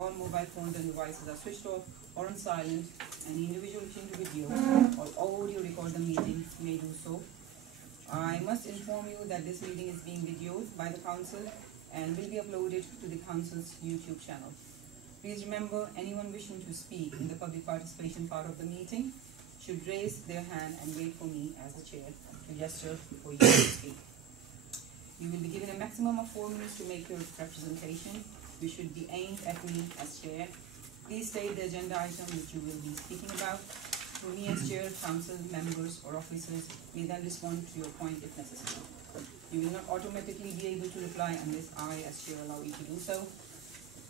All mobile phones and devices are switched off or on silent, and the individual wishing to video or audio record the meeting may do so. I must inform you that this meeting is being videoed by the Council and will be uploaded to the Council's YouTube channel. Please remember, anyone wishing to speak in the public participation part of the meeting should raise their hand and wait for me as the chair to gesture for you to speak. You will be given a maximum of 4 minutes to make your representation, which should be aimed at me as chair. Please state the agenda item which you will be speaking about. For me as chair, council members or officers may then respond to your point if necessary. You will not automatically be able to reply unless I as chair allow you to do so.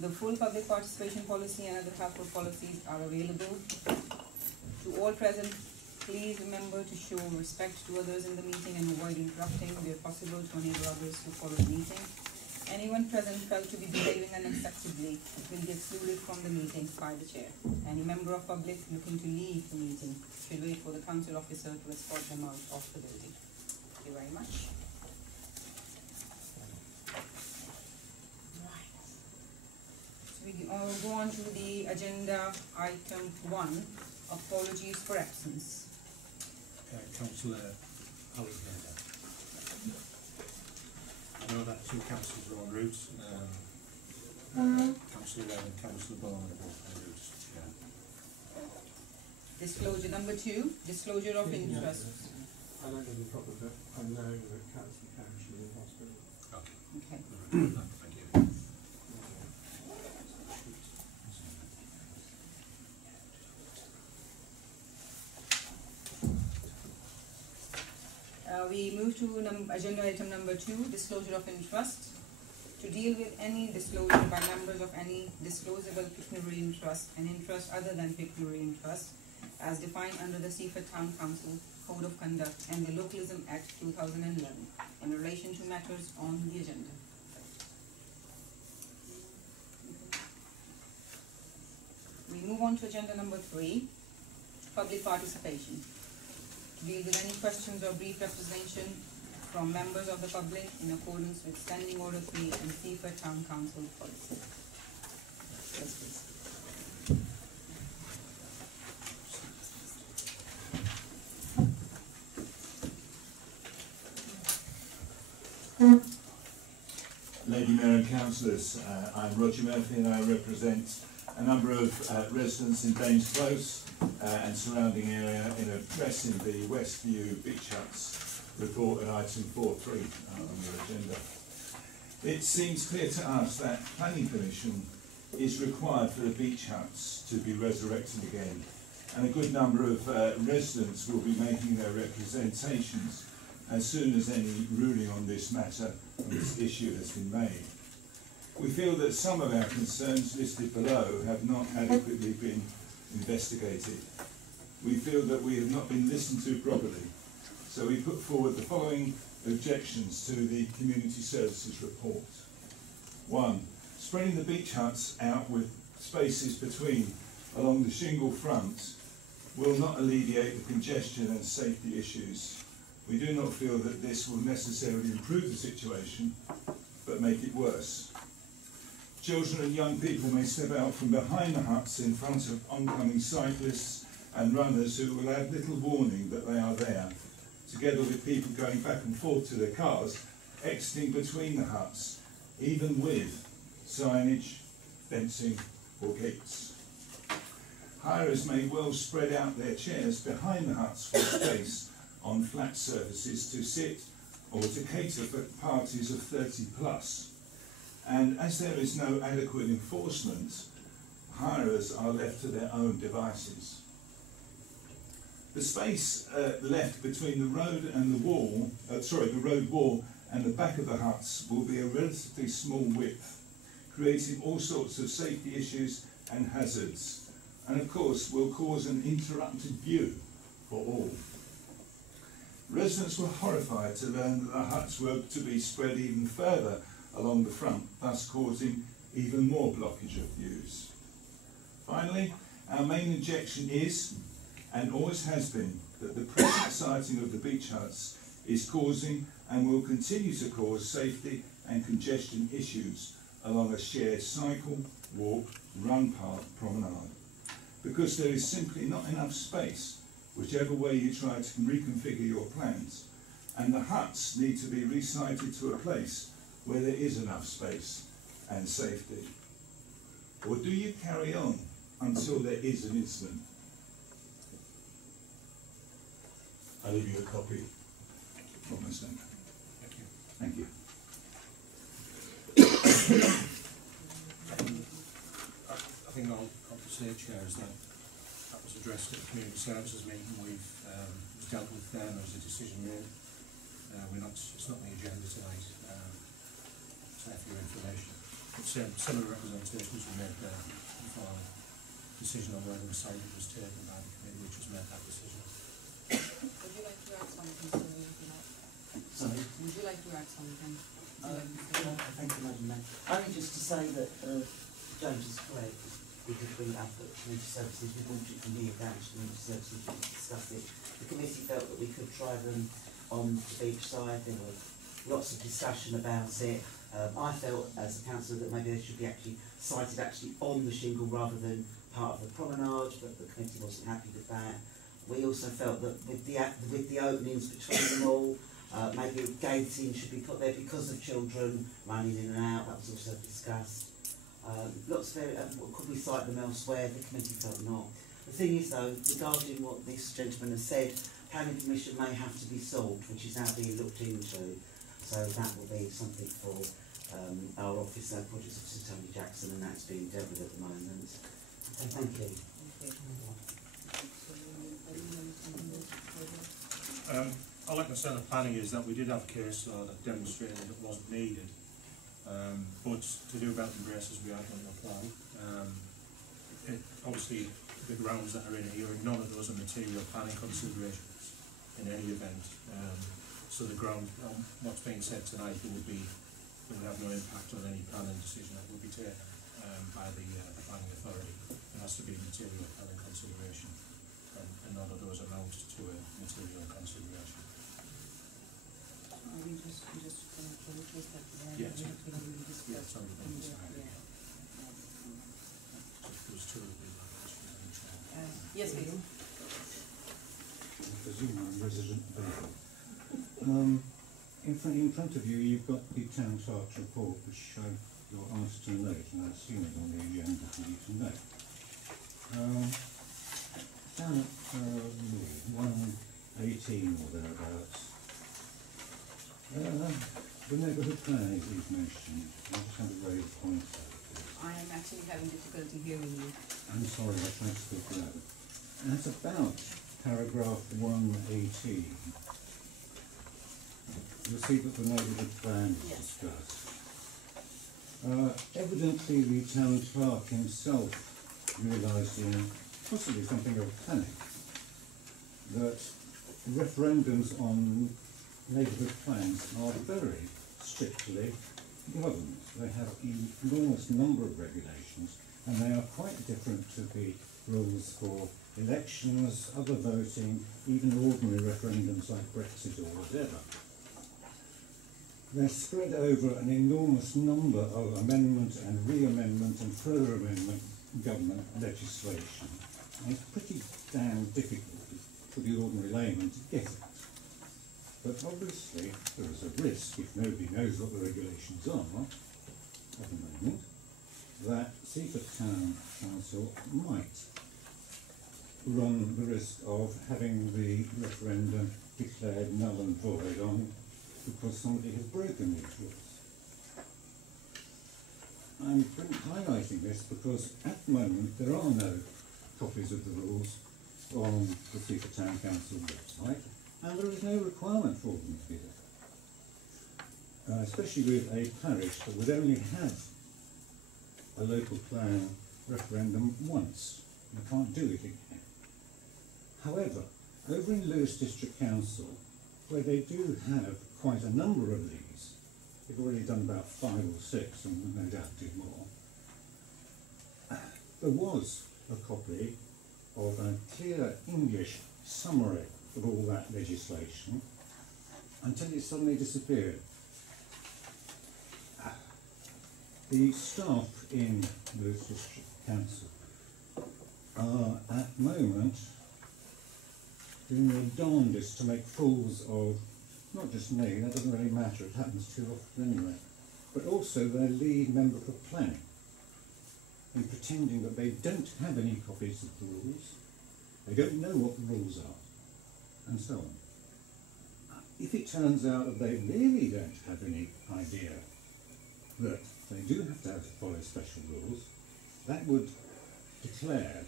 The full public participation policy and other helpful policies are available to all present. Please remember to show respect to others in the meeting and avoid interrupting where possible to enable others to follow the meeting. Anyone present felt to be behaving unacceptably will be excluded from the meeting by the chair. Any member of public looking to leave the meeting should wait for the council officer to escort them out of the building. Thank you very much. Right. So we go on to the agenda item 1, apologies for absence. Councillor Alexander. I know that two councillors are en route. Councillor Webb and Councillor Bowman are both en route. Yeah. Disclosure number 2, disclosure of interest. I don't think the proper bit. I know that Councillor Cash is in hospital. Okay. Thank you. We move to agenda item number 2, disclosure of interest. To deal with any disclosure by members of any disclosable pecuniary interest and interest other than pecuniary interest, as defined under the Seaford Town Council Code of Conduct and the Localism Act 2011, in relation to matters on the agenda. We move on to agenda number 3, public participation. To deal with any questions or brief representation from members of the public in accordance with Standing Order 3 and Seaford Town Council policy. Yes, please. Lady Mayor and Councillors, I'm Roger Murphy and I represent a number of residents in Danes Close and surrounding area in addressing the Westview Beach Huts report at item 4.3 on your agenda. It seems clear to us that planning permission is required for the beach huts to be resurrected again, and a good number of residents will be making their representations as soon as any ruling on this matter, on this issue, has been made. We feel that some of our concerns listed below have not adequately been investigated. We feel that we have not been listened to properly, so we put forward the following objections to the Community Services report. 1. Spreading the beach huts out with spaces between along the shingle front will not alleviate the congestion and safety issues. We do not feel that this will necessarily improve the situation, but make it worse. Children and young people may step out from behind the huts in front of oncoming cyclists and runners who will have little warning that they are there, together with people going back and forth to their cars, exiting between the huts, even with signage, fencing or gates. Hirers may well spread out their chairs behind the huts for space on flat surfaces to sit or to cater for parties of 30 plus. And as there is no adequate enforcement, hirers are left to their own devices. The space left between the road and the wall, the road wall and the back of the huts will be a relatively small width, creating all sorts of safety issues and hazards, and of course will cause an interrupted view for all. Residents were horrified to learn that the huts were to be spread even further along the front, thus causing even more blockage of views. Finally, our main objection is, and always has been, that the present siting of the beach huts is causing and will continue to cause safety and congestion issues along a shared cycle, walk, run path, promenade, because there is simply not enough space, whichever way you try to reconfigure your plans, and the huts need to be resited to a place where there is enough space and safety? Or do you carry on until there is an incident? I leave you a copy of my statement. Thank you. I think I'll say, Chair, is that was addressed at the Community Services meeting. We've dealt with them as a decision made. It's not on the agenda tonight, so for your information. But similar representations were made there for decision on whether the site was taken by the committee, which was made that decision. Would you like to add something, sir? Sorry. Would you like to add something? Thank you, Madam Mayor. Only just to say that James is correct. We did bring it up at Community Services. We brought it from the account to Community Services to discuss it. The committee felt that we could try them on the beach side. There were lots of discussion about it. I felt as a councillor that maybe they should be sited on the shingle rather than part of the promenade, but the committee wasn't happy with that. We also felt that with the openings between them all, maybe gating should be put there because of children running in and out. That was also discussed. Lots of could we site them elsewhere? The committee felt not. The thing is, though, regarding what this gentleman has said, planning permission may have to be sought, which is now being looked into. So that will be something for our office, our project officer Tony Jackson, and that's being dealt with at the moment. Okay, thank you. I'd like to say the planning is that we did have a case that demonstrated that it wasn't needed, but to do belt and braces we outlined in the plan. Obviously the grounds that are in here, none of those are material planning considerations in any event. So the ground, what's being said tonight, it would have no impact on any planning decision that will be taken by the planning authority. It has to be a material planning consideration, and none of those amount to a material consideration. We just replace that. Yeah, we have to really discuss. Yeah, sorry, and, yeah. yeah. There's two of them. Yes, please. I presume I'm resident there. In front of you, you've got the town clerk's report, which you're asked to note, and I've seen it on the agenda for you to note. Down at 118 or thereabouts, the neighbourhood plan is mentioned. I just have to raise a point there. I am actually having difficulty hearing you. I'm sorry, I tried to speak loud. That's about paragraph 118. You'll see that the neighbourhood plan is discussed. Evidently the town clerk himself realised in possibly something of panic that referendums on neighbourhood plans are very strictly governed. They have an enormous number of regulations, and they are quite different to the rules for elections, other voting, even ordinary referendums like Brexit or whatever. They're spread over an enormous number of amendment and re-amendment and further amendment government legislation. And it's pretty damn difficult for the ordinary layman to get it. But obviously there is a risk, if nobody knows what the regulations are at the moment, that Seaford Town Council might run the risk of having the referendum declared null and void on because somebody has broken these rules. I'm highlighting this because at the moment there are no copies of the rules on the Seaford Town Council website, and there is no requirement for them to be there. Especially with a parish that would only have a local plan referendum once. You can't do it again. However, over in Lewes District Council, where they do have quite a number of these, they've already done about 5 or 6 and will no doubt do more, there was a copy of a clear English summary of all that legislation until it suddenly disappeared. The staff in the district council are at the moment doing their darndest to make fools of not just me, that doesn't really matter, it happens too often anyway, but also their lead member for planning, in pretending that they don't have any copies of the rules, they don't know what the rules are, and so on. If it turns out that they really don't have any idea that they do have to follow special rules, that would declare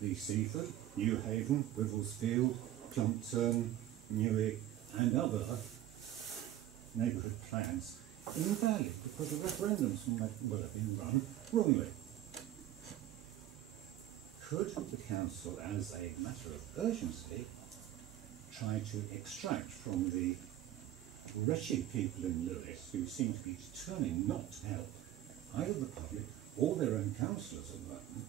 the Seaford, Newhaven, Wivelsfield, Plumpton, Newick and other neighbourhood plans invalid because the referendums will have been run wrongly. Could the council, as a matter of urgency, try to extract from the wretched people in Lewis who seem to be determined not to help either the public or their own councillors at the moment,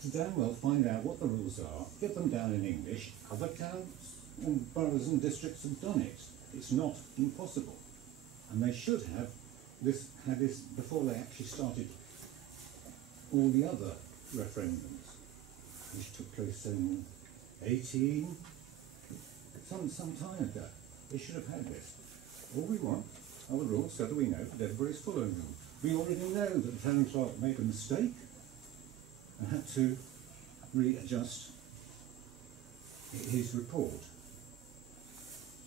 to damn well find out what the rules are, get them down in English. Other towns and boroughs and districts have done it. It's not impossible. And they should have had this before they actually started all the other referendums, which took place in 18, some time ago. They should have had this. All we want are the rules so that we know that everybody's following them. We already know that the town clerk made a mistake and had to readjust his report.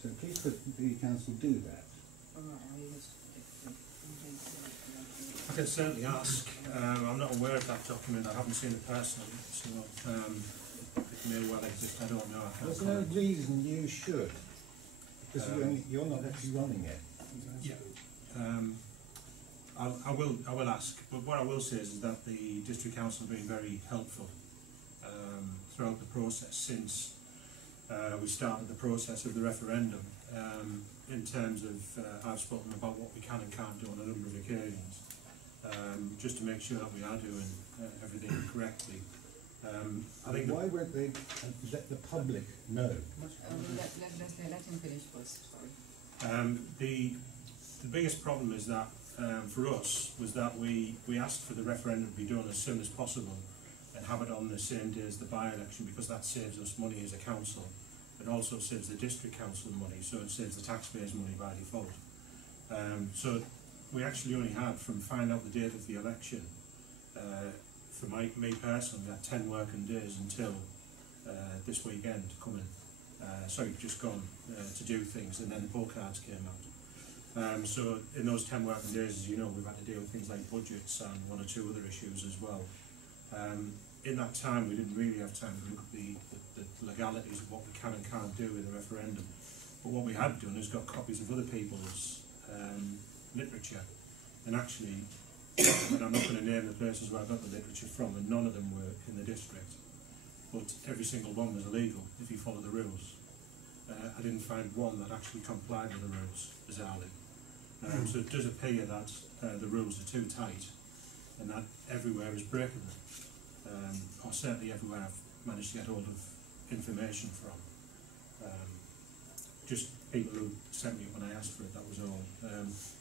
So please could the council do that? I can certainly ask. I'm not aware of that document. I haven't seen it personally, so it may well exist. I don't know. I can't There's no comment. reason you should, because you're not actually running it. Yeah. I will ask, but what I will say is that the district council have been very helpful throughout the process since we started the process of the referendum. In terms of, I've spoken about what we can and can't do on a number of occasions, just to make sure that we are doing everything correctly. I think why won't they let the public know? Let him finish first, sorry. The biggest problem is that for us was that we asked for the referendum to be done as soon as possible and have it on the same day as the by-election, because that saves us money as a council. It also saves the district council money, so it saves the taxpayers money by default. So we actually only had, from finding out the date of the election, for me personally, we had 10 working days until this weekend to come in, just gone to do things, and then the poll cards came out. So in those 10 working days, as you know, we've had to deal with things like budgets and one or two other issues as well. In that time, we didn't really have time to look at the legalities of what we can and can't do in the referendum. But what we had done is got copies of other people's literature, and actually, and I'm not going to name the places where I got the literature from, and none of them were in the district, but every single one was illegal if you follow the rules. I didn't find one that actually complied with the rules, bizarrely. So it does appear that the rules are too tight, and that everywhere is breaking them. Or certainly everywhere I've managed to get hold of information from. Just people who sent me it when I asked for it, that was all.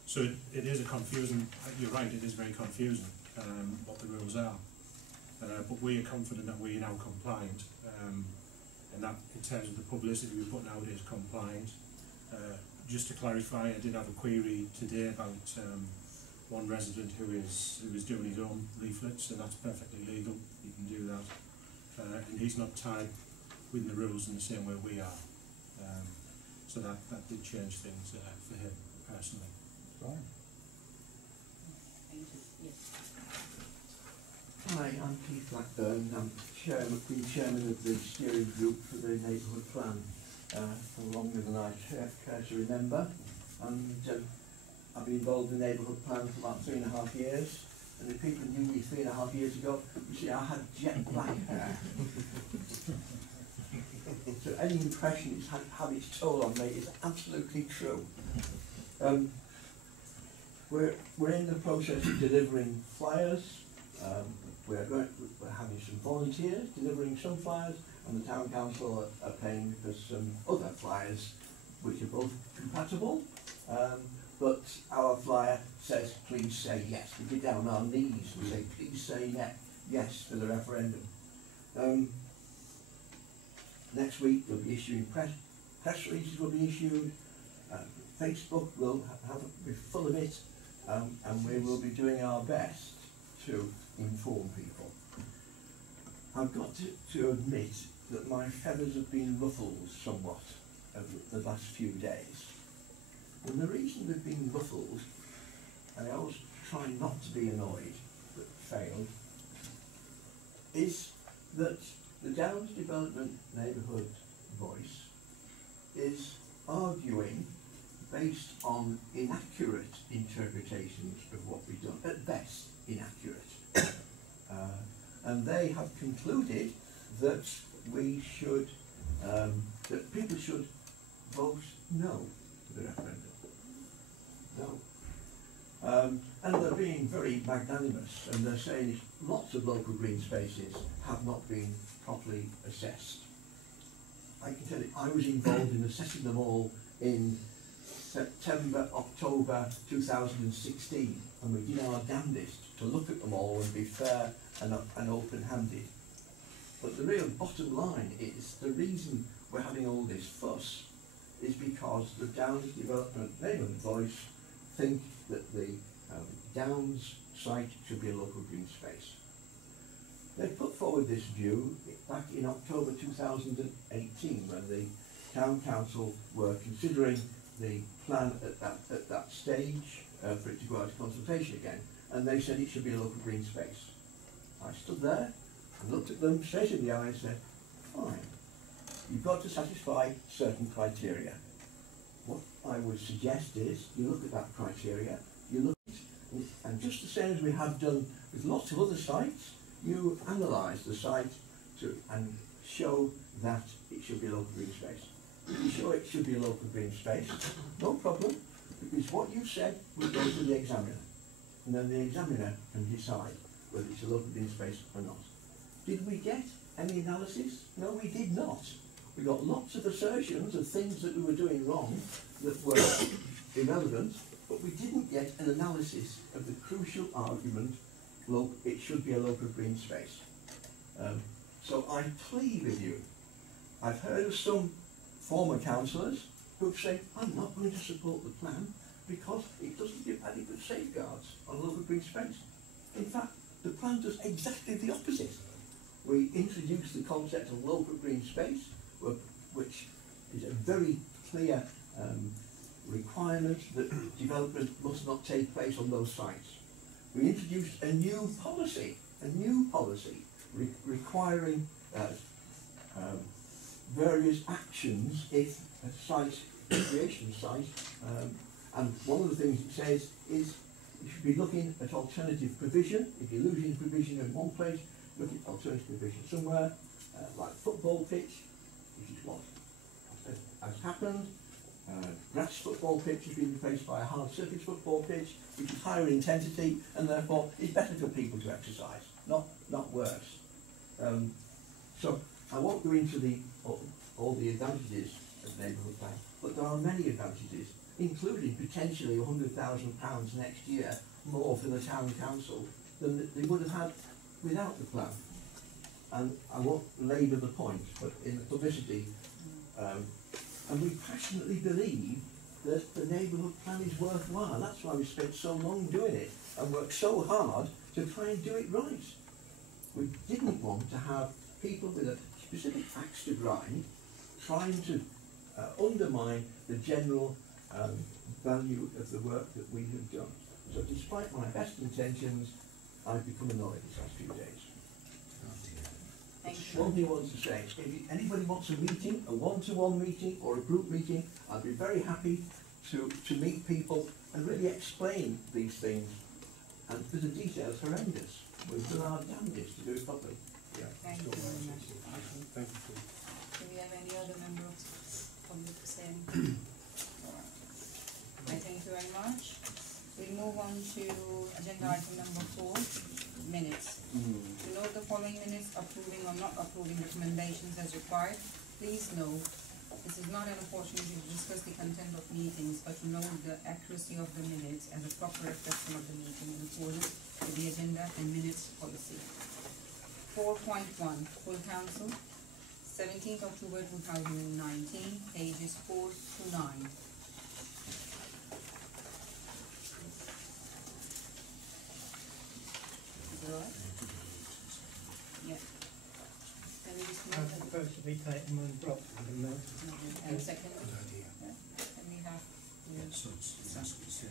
So it is a confusing, you're right, it is very confusing what the rules are. But we are confident that we are now compliant, and that in terms of the publicity we put out is compliant. Just to clarify, I did have a query today about one resident who is doing his own leaflets, and that's perfectly legal. He can do that, and he's not tied within the rules in the same way we are. So that did change things for him personally. Fine. Thank you. Yes. Hi, I'm Keith Blackburn. I'm been chairman of the steering group for the neighbourhood plan for longer than I care to remember. And I've been involved in the neighbourhood plan for about 3.5 years. And if people knew me 3.5 years ago, you see I had jet black hair. So any impression it's had its toll on me is absolutely true. We're in the process of delivering flyers. We're having some volunteers delivering some flyers, and the town council are paying for some other flyers, which are both compatible. But but our flyer says, please say yes. We get down on our knees and say, please say yes to the referendum. Next week we'll be issuing press releases will be issued. Facebook will be full of it, and we will be doing our best to inform people. I've got to admit that my feathers have been ruffled somewhat over the last few days. And the reason they've been ruffled, and I always try not to be annoyed, but failed, is that the Downs Development Neighbourhood Voice is arguing based on inaccurate interpretations of what we've done, at best inaccurate. And they have concluded that we should, that people should vote no to the referendum. No. And they're being very magnanimous, and they're saying lots of local green spaces have not been properly assessed. I can tell you, I was involved in assessing them all in September, October 2016, and we did our damnedest to look at them all and be fair and open-handed. But the real bottom line is the reason we're having all this fuss is because the Downs Development Neighbourhood Voice think that the Downs site should be a local green space. They put forward this view back in October 2018 when the Town Council were considering the plan at that stage for it to go out to consultation again, and they said it should be a local green space. I stood there and looked at them straight in the eye and said, fine, you've got to satisfy certain criteria. What I would suggest is you look at that criteria, you look at it, and just the same as we have done with lots of other sites, you analyse the site and show that it should be a local green space. If you show it should be a local green space, no problem, because what you said will go to the examiner, and then the examiner can decide whether it's a local green space or not. Did we get any analysis? No, we did not. We got lots of assertions of things that we were doing wrong that were irrelevant, but we didn't get an analysis of the crucial argument, it should be a local green space. So I plead with you. I've heard of some former councillors who've said, I'm not going to support the plan because it doesn't give adequate safeguards on local green space. In fact, the plan does exactly the opposite. We introduced the concept of local green space, which is a very clear requirement that development must not take place on those sites. We introduced a new policy requiring various actions if a site, recreation site, and one of the things it says is you should be looking at alternative provision. If you're losing provision in one place, look at alternative provision somewhere, like football pitch, which is what has happened. Grass football pitch has been replaced by a hard surface football pitch, which is higher intensity and therefore is better for people to exercise, not worse. So I won't go into all the advantages of neighbourhood plan, but there are many advantages, including potentially £100,000 next year more for the town council than they would have had without the plan. And I won't labour the point, but in the publicity, and we passionately believe that the neighbourhood plan is worthwhile. That's why we spent so long doing it and worked so hard to try and do it right. We didn't want to have people with a specific axe to grind trying to undermine the general value of the work that we have done. So despite my best intentions, I've become annoyed these last few days. Thank you. One thing I wanted to say, if anybody wants a meeting, a one-to-one meeting or a group meeting, I'd be very happy to meet people and really explain these things. And because the details are horrendous. We've done our damnedest to do it properly. Yeah. Thank you very much. Thank you. Do we have any other member of the public to say anything? I thank you very much. We'll move on to agenda item number 4, minutes. To note the following minutes approving or not approving recommendations as required, please note This is not an opportunity to discuss the content of meetings, but to note the accuracy of the minutes as a proper reflection of the meeting in accordance with the agenda and minutes policy. 4.1 Full Council, 17th October 2019, pages 4 to 9. Is it alright? Yeah. Can we just note that? First to be taken in block, And second? Good idea. Yeah. And we have Yeah, so that's what it said.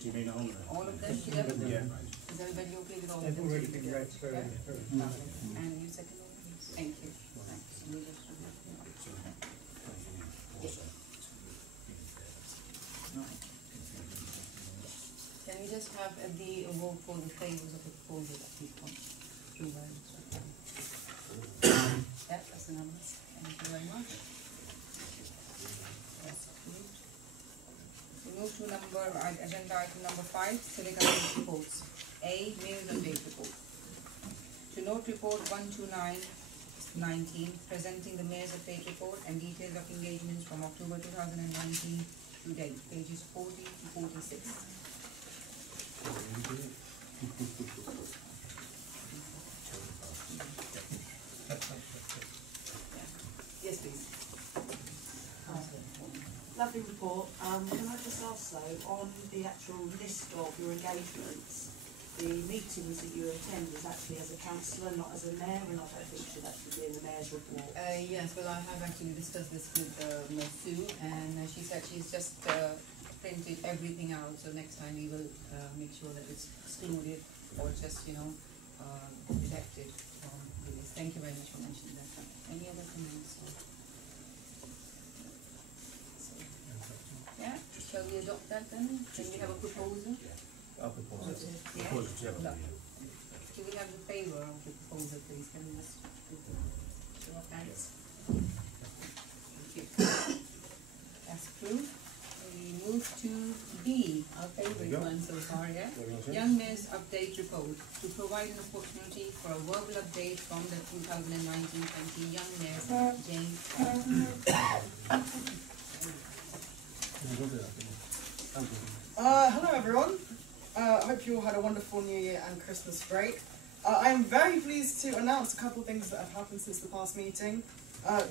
Do you mean all of them? all of them together? Yeah. Is everybody okay with all of they've them? already been read through. Yeah? and And you second all of them? Thank you. Thanks. We'll just do that. So, also, Right. Can we just have the vote for the favors of the proposal at this point? Two votes. Yeah, that's the numbers. Thank you very much. That's approved. We move to agenda item number 5, select update reports. A, Mayor's update report. To note report 129/19, presenting the Mayor's update report and details of engagements from October 2019 to date, pages 40 to 46. Yes, please. Lovely report. Can I just ask though, on the actual list of your engagements, the meetings that you attend is actually as a councillor, not as a mayor, and I don't think it should actually be in the mayor's report. Yes, well, I have actually discussed this with Ms. Sue, and she said she's just printed everything out, so next time we will make sure that it's excluded or just, deducted from the list. Thank you very much for mentioning that. Any other comments? Yeah, shall we adopt that then? Can we have a proposal? I'll propose it. Yeah. Propose it, yeah. No. Do we have the favour of the proposal, please? Can we just show of hands? Thank you. That's approved. We move to B, our favourite one so far, yeah? Young Mayor's Update Report. To provide an opportunity for a verbal update from the 2019-20 Young Mayor's James. Hello everyone. I hope you all had a wonderful New Year and Christmas break. I am very pleased to announce a couple of things that have happened since the past meeting.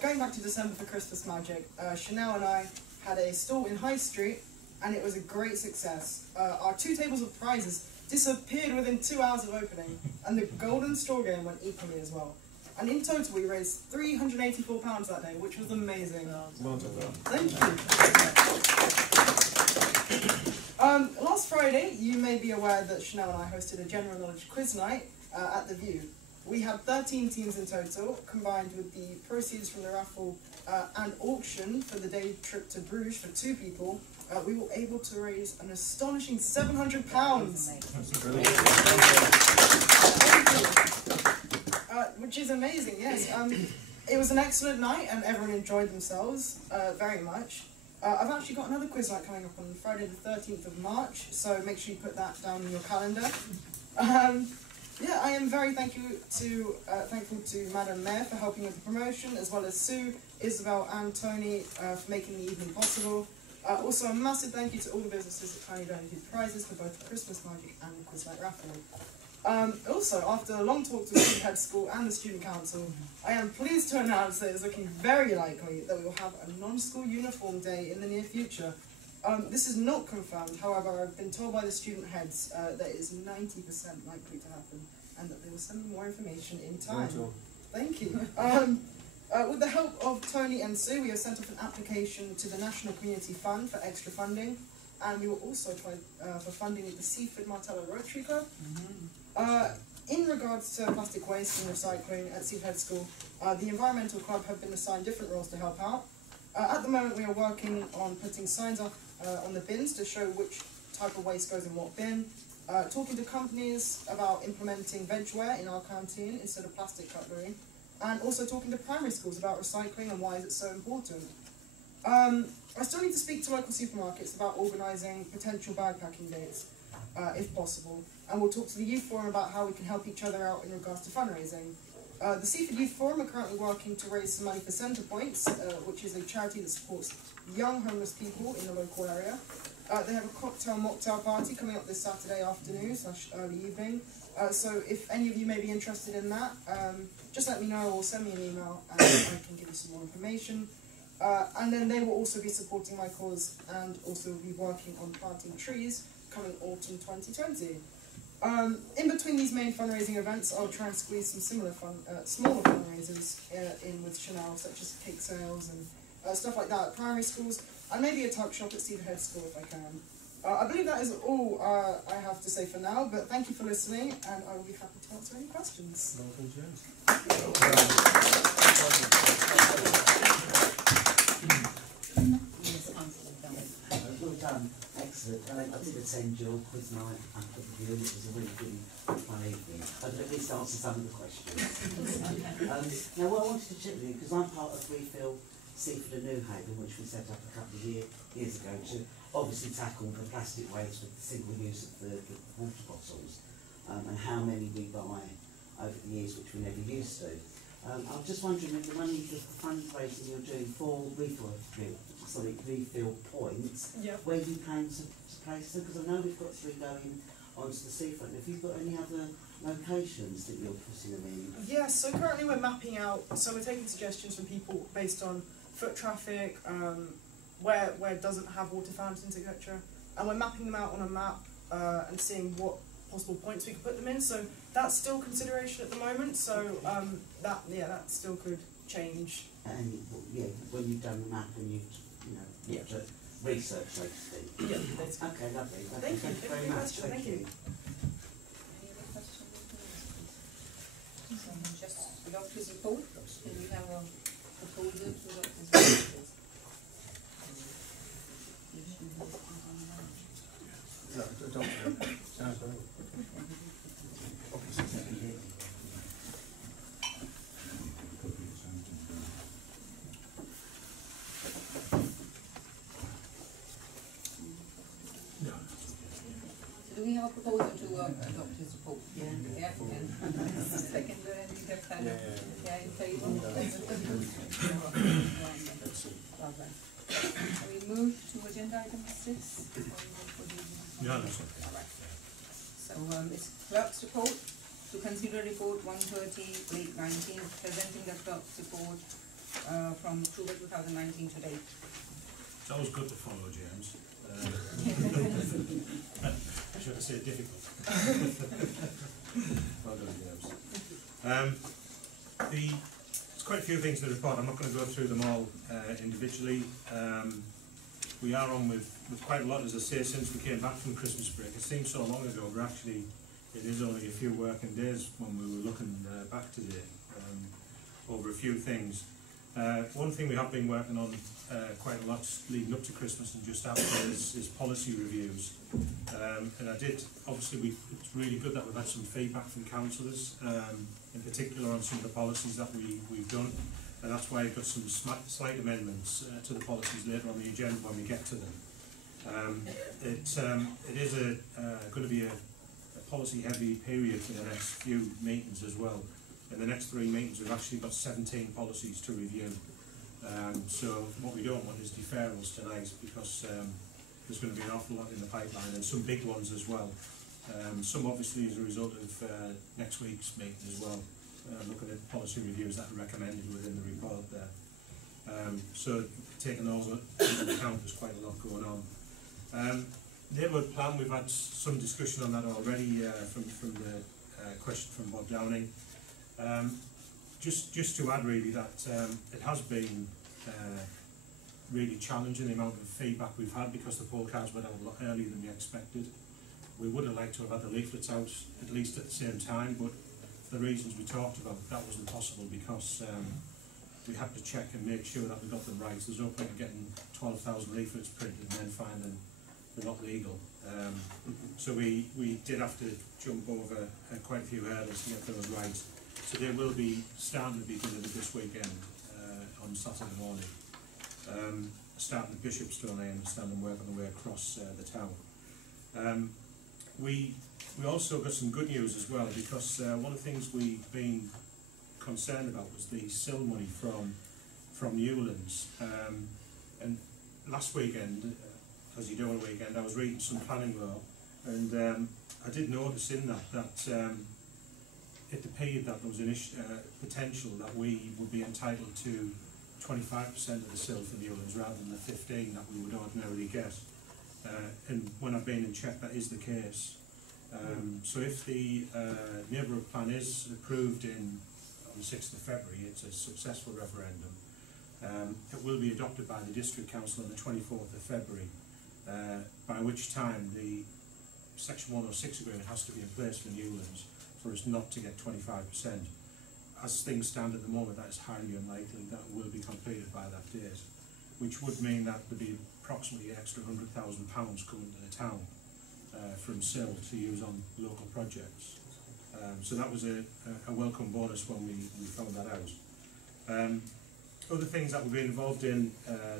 Going back to December for Christmas Magic, Chanel and I had a stall in High Street and it was a great success. Our 2 tables of prizes disappeared within 2 hours of opening and the Golden Straw game went equally as well. And in total we raised £384 that day, which was amazing. Thank you. Last Friday, you may be aware that Chanel and I hosted a general knowledge quiz night at The View. We had 13 teams in total, combined with the proceeds from the raffle and auction for the day trip to Bruges for 2 people. We were able to raise an astonishing £700. Which is amazing, yes. It was an excellent night and everyone enjoyed themselves very much. I've actually got another quiz night coming up on Friday the 13th of March, so make sure you put that down in your calendar. Yeah, I am very thankful to Madam Mayor for helping with the promotion, as well as Sue, Isabel and Tony for making the evening possible. Also a massive thank you to all the businesses that kindly donated prizes for both the Christmas Magic and the quiz night raffle. Also, after a long talk to the Student Head School and the Student Council, I am pleased to announce that it is looking very likely that we will have a non-school uniform day in the near future. This is not confirmed, however, I've been told by the student heads that it is 90% likely to happen and that they will send me more information in time. Thank you. With the help of Tony and Sue, we have sent off an application to the National Community Fund for extra funding, and we will also try for funding with the Seaford Martello Rotary Club. In regards to plastic waste and recycling at Seaford School, the Environmental Club have been assigned different roles to help out. At the moment we are working on putting signs up on the bins to show which type of waste goes in what bin, talking to companies about implementing vegware in our canteen instead of plastic cutlery, and also talking to primary schools about recycling and why is it so important. I still need to speak to local supermarkets about organising potential bag packing dates, if possible, and we'll talk to the youth forum about how we can help each other out in regards to fundraising. The Seaford Youth Forum are currently working to raise some money for Centre Points, which is a charity that supports young homeless people in the local area. They have a cocktail mocktail party coming up this Saturday afternoon / early evening. So if any of you may be interested in that, just let me know or send me an email and I can give you some more information. And then they will also be supporting my cause and also be working on planting trees coming autumn 2020. In between these main fundraising events, I'll try and squeeze some similar smaller fundraisers in with Chanel, such as cake sales and stuff like that at primary schools, and maybe a tuck shop at Cedar Head School if I can. I believe that is all I have to say for now, but thank you for listening, and I will be happy to answer any questions. Well done, excellent. I did attend your quiz night after the review, and it was a really good fun evening. I'd at least answer some of the questions. Now, what I wanted to check with you, because I'm part of Refill Seaford and New Haven, which we set up a couple of years ago to obviously tackle the plastic waste with the single use of the water bottles, and how many we buy over the years, which we never used to. I was just wondering if the money, the fundraising you're doing for refill points, where you plan to place them? Because I know we've got 3 going onto the seafront. Have you got any other locations that you're putting them in? Yes, so currently we're mapping out, so we're taking suggestions from people based on foot traffic, where it doesn't have water fountains, etc. And we're mapping them out on a map and seeing what possible points we could put them in. So that's still consideration at the moment. So that still could change. And when you've done the map and you've looked at research, so to speak. Yeah. Okay, lovely. Thank you. very much. Thank you. Any other questions? So just the doctor's report. Can we have a proposal to the doctor's report? Do we have a proposal to adopt his report? Yeah. Yeah, and second, and we have kind of, in favor? Lovely. We move to agenda item 6. No. Alright. So, it's clerk's report. To consider report 130, late 19, presenting the clerk's report from October 2019 to date. It's always good to follow, James. Should I say difficult? Well done, James. There's quite a few things in the report. I'm not going to go through them all individually. We are on with quite a lot, as I say, since we came back from Christmas break. It seems so long ago, but actually it is only a few working days when we were looking back today over a few things. One thing we have been working on quite a lot leading up to Christmas and just after is policy reviews. And I did, obviously it's really good that we've had some feedback from councillors, in particular on some of the policies that we've done. And that's why I've got some slight amendments to the policies later on the agenda when we get to them. It is going to be a policy heavy period for the next few meetings as well. In the next 3 meetings we've actually got 17 policies to review. So what we don't want is deferrals tonight, because there's going to be an awful lot in the pipeline, and some big ones as well. Some obviously as a result of next week's meeting as well, looking at policy reviews that are recommended within the report there. So taking those into account, there's quite a lot going on. Neighbourhood plan, we've had some discussion on that already from the question from Bob Downing. Just to add really that it has been really challenging, the amount of feedback we've had, because the poll cards went out a lot earlier than we expected. We would have liked to have had the leaflets out at least at the same time, but for the reasons we talked about, that wasn't possible, because we had to check and make sure that we got them right. There's no point in getting 12,000 leaflets printed and then finding they're not legal. So we did have to jump over quite a few hurdles to get those right. So they will be starting to be delivered this weekend on Saturday morning. Starting at Bishopstone, I understand, and working their way across the town. We also got some good news as well, because one of the things we've been concerned about was the SIL money from Newlands. And last weekend, as you do on a weekend, I was reading some planning law, and I did notice in that it appeared that there was an potential that we would be entitled to 25% of the SIL for Newlands rather than the 15% that we would ordinarily get. And when I've been and checked, that is the case. So if the neighbourhood plan is approved on the 6th of February, it's a successful referendum. It will be adopted by the District Council on the 24th of February, by which time the Section 106 agreement has to be in place for Newlands for us not to get 25%. As things stand at the moment, that is highly unlikely that it will be completed by that date, which would mean that there'd be approximately an extra £100,000 coming to the town from SIL to use on local projects. So that was a welcome bonus when we found that out. Other things that we've been involved in,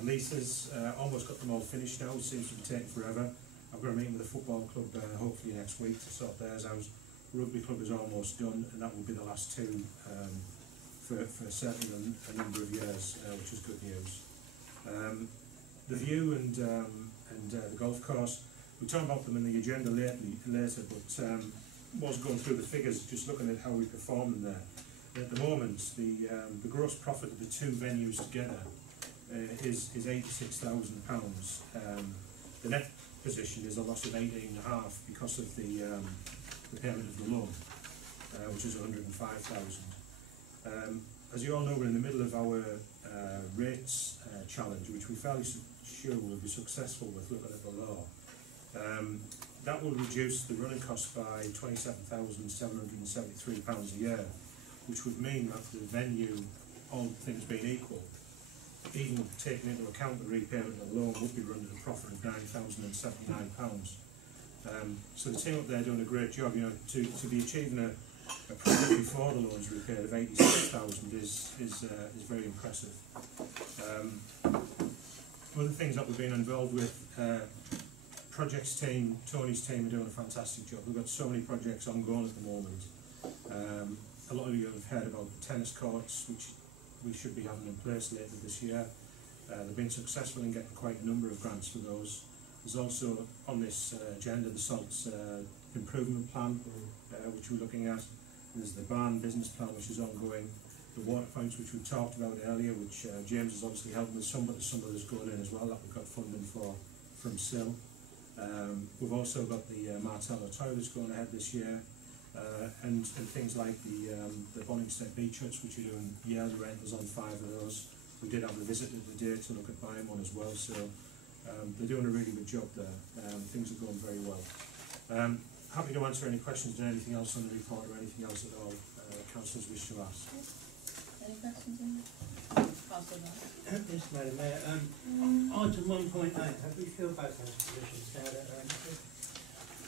leases, almost got them all finished now. It seems to be taking forever. I've got a meeting with the football club hopefully next week to sort theirs out. Rugby club is almost done, and that will be the last two for certainly a number of years, which is good news. The View and the golf course, we talked about them in the agenda later, but was going through the figures, just looking at how we perform in there. At the moment, the gross profit of the two venues together is £86,000. The net position is a loss of 18.5 because of the payment of the loan, which is 105,000. As you all know, we're in the middle of our rates challenge, which we're fairly sure will be successful with looking at the law. That will reduce the running costs by £27,773 a year, which would mean that the venue, all things being equal, even taking into account the repayment of the loan, would be running a profit of £9,079. So the team up there doing a great job. You know, to be achieving a profit before the loan's repaid of 86,000 is very impressive. Other things that we've been involved with, projects team, Tony's team are doing a fantastic job. We've got so many projects ongoing at the moment. A lot of you have heard about the tennis courts, which we should be having in place later this year. They've been successful in getting quite a number of grants for those. There's also on this agenda the salts improvement plan, which we're looking at. There's the barn business plan, which is ongoing. The water points, which we talked about earlier, which James is obviously helping with some, but there's some others going in as well that we've got funding for from SIL. We've also got the Martello toilets going ahead this year, and things like the Bonningstead beach huts, which are doing yearly rentals on 5 of those. We did have a visit today to look at buying one as well, so they're doing a really good job there. Things are going very well. Happy to answer any questions and anything else on the report or anything else at all councillors wish to ask. Any questions in there? Councillor Knight. Yes, Madam Mayor. Item 1.8, have we filled both those positions now that are empty?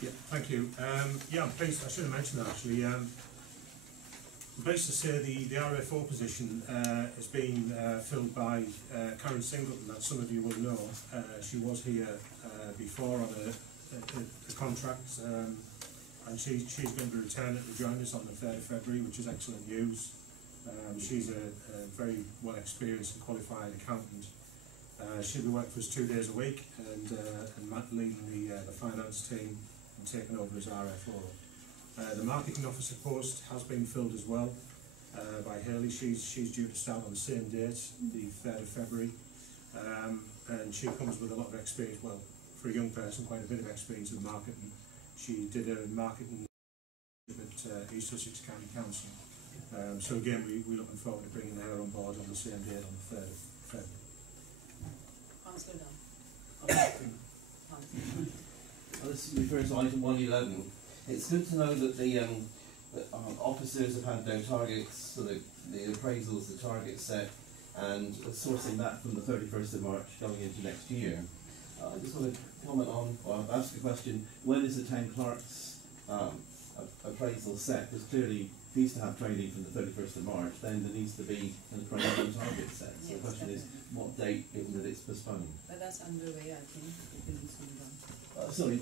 Yeah, thank you. Yeah, I'm pleased, I should have mentioned that actually. I'm pleased to say the RFO position has been filled by Karen Singleton, that some of you will know. She was here before on a contract, and she's going to return it to join us on the 3rd of February, which is excellent news. She's a very well experienced and qualified accountant. She'll be working for us 2 days a week, and Matt leading the finance team and taking over as RFO. The marketing officer post has been filled as well by Hurley. She's due to start on the same date, the 3rd of February, and she comes with a lot of experience. Well, for a young person, quite a bit of experience in marketing. She did a marketing at East Sussex County Council. So again, we're looking forward to bringing her on board on the same date on the 3rd of February. Councillor Dunn. Well, this refers to item 111. It's good to know that the officers have had their targets, so the appraisals, the targets set, and sourcing that from the 31st of March going into next year. I just want to comment on, or ask a question, when is the town clerk's appraisal set? Because clearly, if he's to have training from the 31st of March, then there needs to be an appraisal target set. So the question is, what date, given that it's postponed? But that's underway, I think. It will be soon done. Sorry,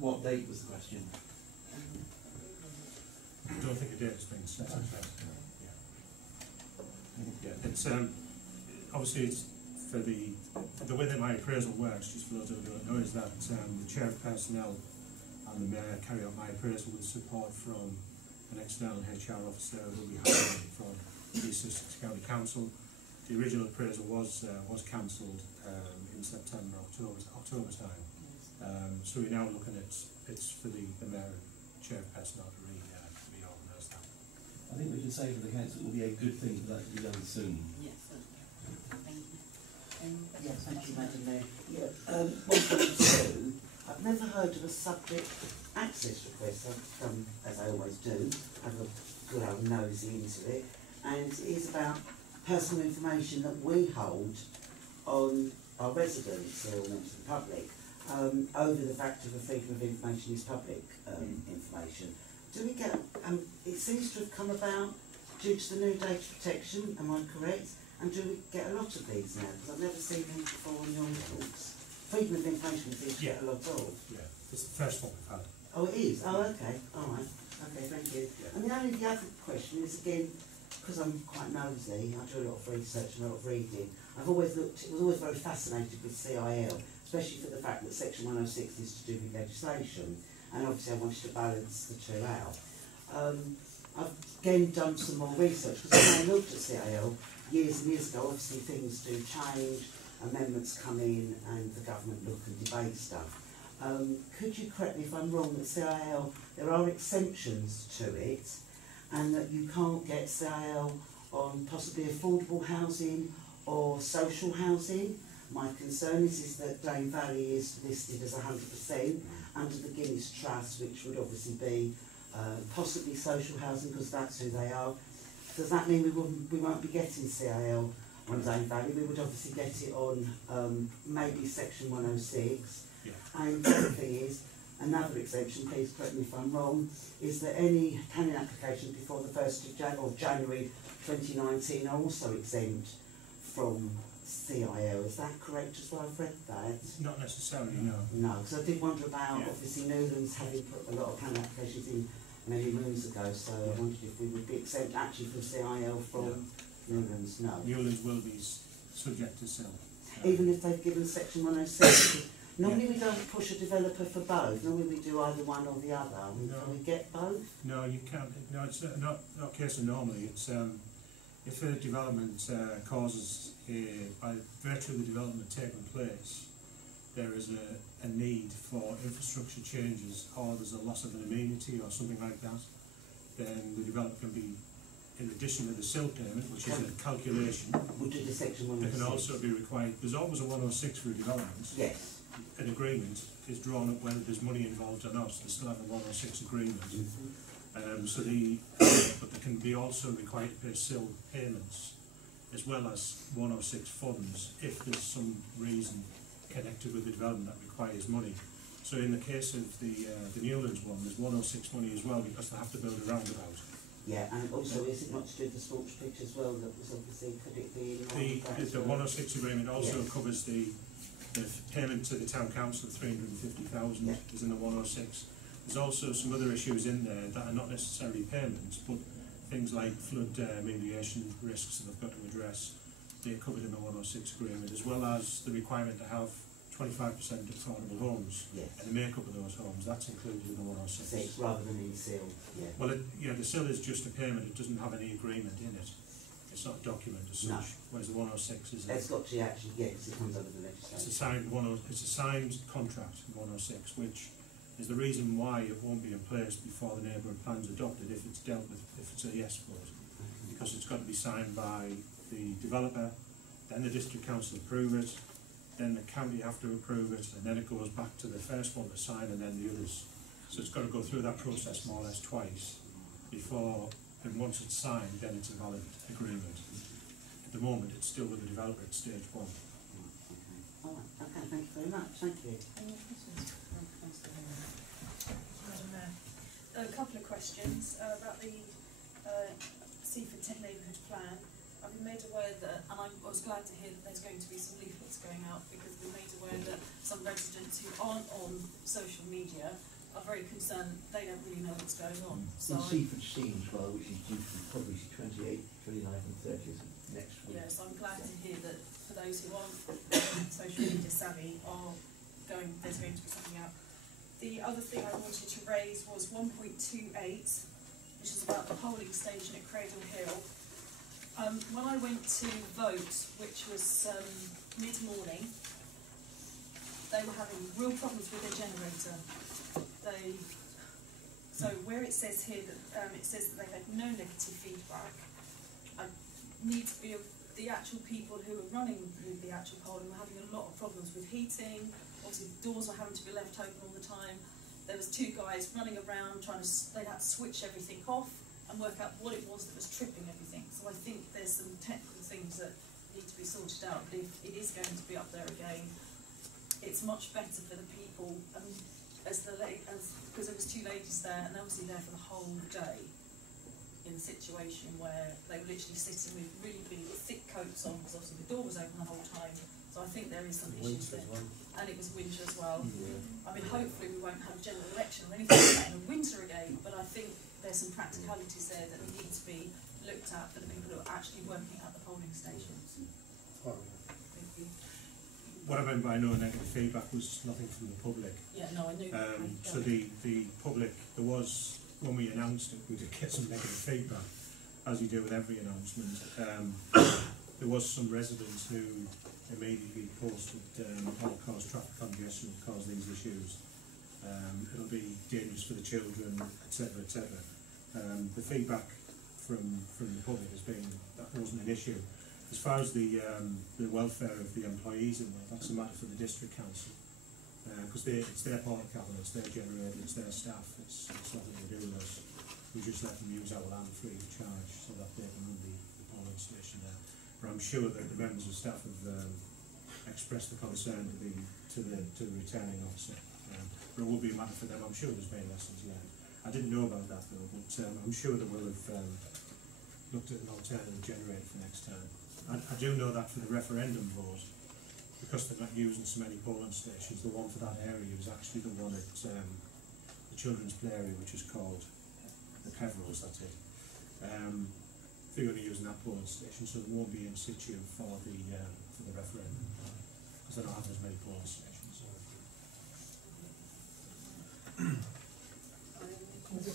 what date was the question? I don't think a date has been set. it's obviously it's for the way that my appraisal works, just for those who don't know, is that the chair of personnel and the mayor carry out my appraisal with support from an external HR officer who will be hired from the East Sussex County Council. The original appraisal was cancelled in September, October time. So we're now looking at it's for the mayor and chair of personnel to reorganise that. I think we can say for the council it will be a good thing for that to be done soon. Yes, thank you. Yes, thank you, Madam Mayor. Yeah, 1.2, I've never heard of a subject access request. I've done, as I always do, have a good old nosy into it, and it is about personal information that we hold on our residents or members of the public, over the fact of the freedom of information is public information. Do we get, it seems to have come about due to the new data protection, am I correct? And do we get a lot of these now? Because I've never seen them before on your reports. Freedom of information we seem to get a lot of. Yeah, it's the first one we've had. Oh, it is? Oh, okay. All right. Okay, thank you. Yeah. And the other question is, again, because I'm quite nosy, I do a lot of research and a lot of reading, I've always was always very fascinated with CIL, especially for the fact that Section 106 is to do with legislation, and obviously I wanted to balance the two out. I've again done some more research, because when I looked at CIL years and years ago, obviously things do change, amendments come in, and the government look and debate stuff. Could you correct me if I'm wrong, that CIL, there are exemptions to it, and that you can't get CIL on possibly affordable housing or social housing? My concern is that Dane Valley is listed as 100% under the Guinness Trust, which would obviously be possibly social housing because that's who they are. Does that mean we won't be getting CIL on Dane Valley? We would obviously get it on maybe Section 106. Yeah. And the other thing is, another exemption, please correct me if I'm wrong, is that any planning applications before the 1st of January 2019 are also exempt from CIL. Is that correct as well? I've read that. Not necessarily, no. No, because I did wonder about, Yeah. obviously, Newlands having put a lot of planning applications in many moons ago, so I wondered if we would be exempt actually from CIL from Newlands. No. Newlands will be subject to CIL. Even if they've given Section 106. Normally we don't push a developer for both. Normally we do either one or the other. No. Can we get both? No, you can't. No, it's not a case of normally. It's if a development causes by virtue of the development taking place, there is a need for infrastructure changes, or there's a loss of an amenity or something like that, then the developer can be, in addition to the CIL payment, which is a calculation, We'll do the Section there 106. can also be required. There's always a 106 for a development. Yes. An agreement is drawn up whether there's money involved or not, so they still have a 106 agreement. But there can be also required to pay CIL payments as well as 106 funds if there's some reason connected with the development that requires money. So in the case of the Newlands one, there's 106 money as well because they have to build a roundabout. Yeah, and also is it not to do with the sports pitch as well? That was obviously, could it be in line with that as The well? 106 agreement also Yes. covers the payment to the town council of 350,000 Yeah. is in the 106. There's also some other issues in there that are not necessarily payments, but things like flood remediation risks that they've got to address. They're covered in the 106 agreement, as well as the requirement to have 25% affordable homes, Yes. and the makeup of those homes, that's included in the 106. Six rather than in seal. Yeah. Well, the CIL is just a payment, it doesn't have any agreement in it. It's not a document as such, No. whereas the 106 is It's got to actually, yes, it comes under the legislation. it's a signed contract in 106, which is the reason why it won't be in place before the neighbourhood plan's adopted if it's dealt with, if it's a yes vote. Because it's got to be signed by the developer, then the district council approve it, then the county have to approve it, and then it goes back to the first one to sign and then the others. So it's got to go through that process more or less twice before, and once it's signed, then it's a valid agreement. At the moment, it's still with the developer at stage one. All right, okay, thank you very much, thank you. Madam Mayor, a couple of questions about the Seaford 10 neighbourhood plan. I've been made aware that, and I was glad to hear that there's going to be some leaflets going out, because we're made aware that some residents who aren't on social media are very concerned. They don't really know what's going on. So In Seaford Scene as well, which is due to be published 28th, 29th and 30th of next week. yes, I'm glad to hear that for those who aren't social media savvy there's going to be something out. The other thing I wanted to raise was 1.28, which is about the polling station at Cradle Hill. When I went to vote, which was mid-morning, they were having real problems with their generator. So where it says here that it says that they've had no negative feedback, I need to be the actual people who are running with the actual polling were having a lot of problems with heating. Obviously, the doors were having to be left open all the time. There was two guys running around they had to switch everything off and work out what it was that was tripping everything. So I think there's some technical things that need to be sorted out. But if it is going to be up there again, it's much better for the people. Because there was two ladies there, and they were obviously there for the whole day in a situation where they were literally sitting with really big, thick coats on, because obviously the door was open the whole time. So I think there is some issues there. And it was winter as well. I mean, hopefully we won't have a general election or anything like that in the winter again, but I think there's some practicalities there that need to be looked at for the people who are actually working at the polling stations. Thank you. What I meant by no negative feedback was nothing from the public. Yeah, no, I knew that. So the public, there was, when we announced it, we did get some negative feedback, as we do with every announcement. There was some residents who immediately posted, will cause traffic congestion, will cause these issues. It'll be dangerous for the children, etc., etc. The feedback from the public has been that wasn't an issue. As far as the welfare of the employees in there, that's a matter for the district council, because it's their party capital, it's their generator, it's their staff, it's nothing to do with us. We just let them use our land free of charge so that they can run the polling station there. But I'm sure that the members of staff have expressed the concern to the returning officer. But it will be a matter for them. I'm sure there's been lessons learned. I didn't know about that though, but I'm sure they will have looked at an alternative generator for next time. I do know that for the referendum vote, because they're not using so many polling stations, the one for that area was actually the one at the children's play area, which is called the Peverils, that's it. They're going to be using that polling station, so they won't be in situ for the referendum, because they don't have as many polling stations.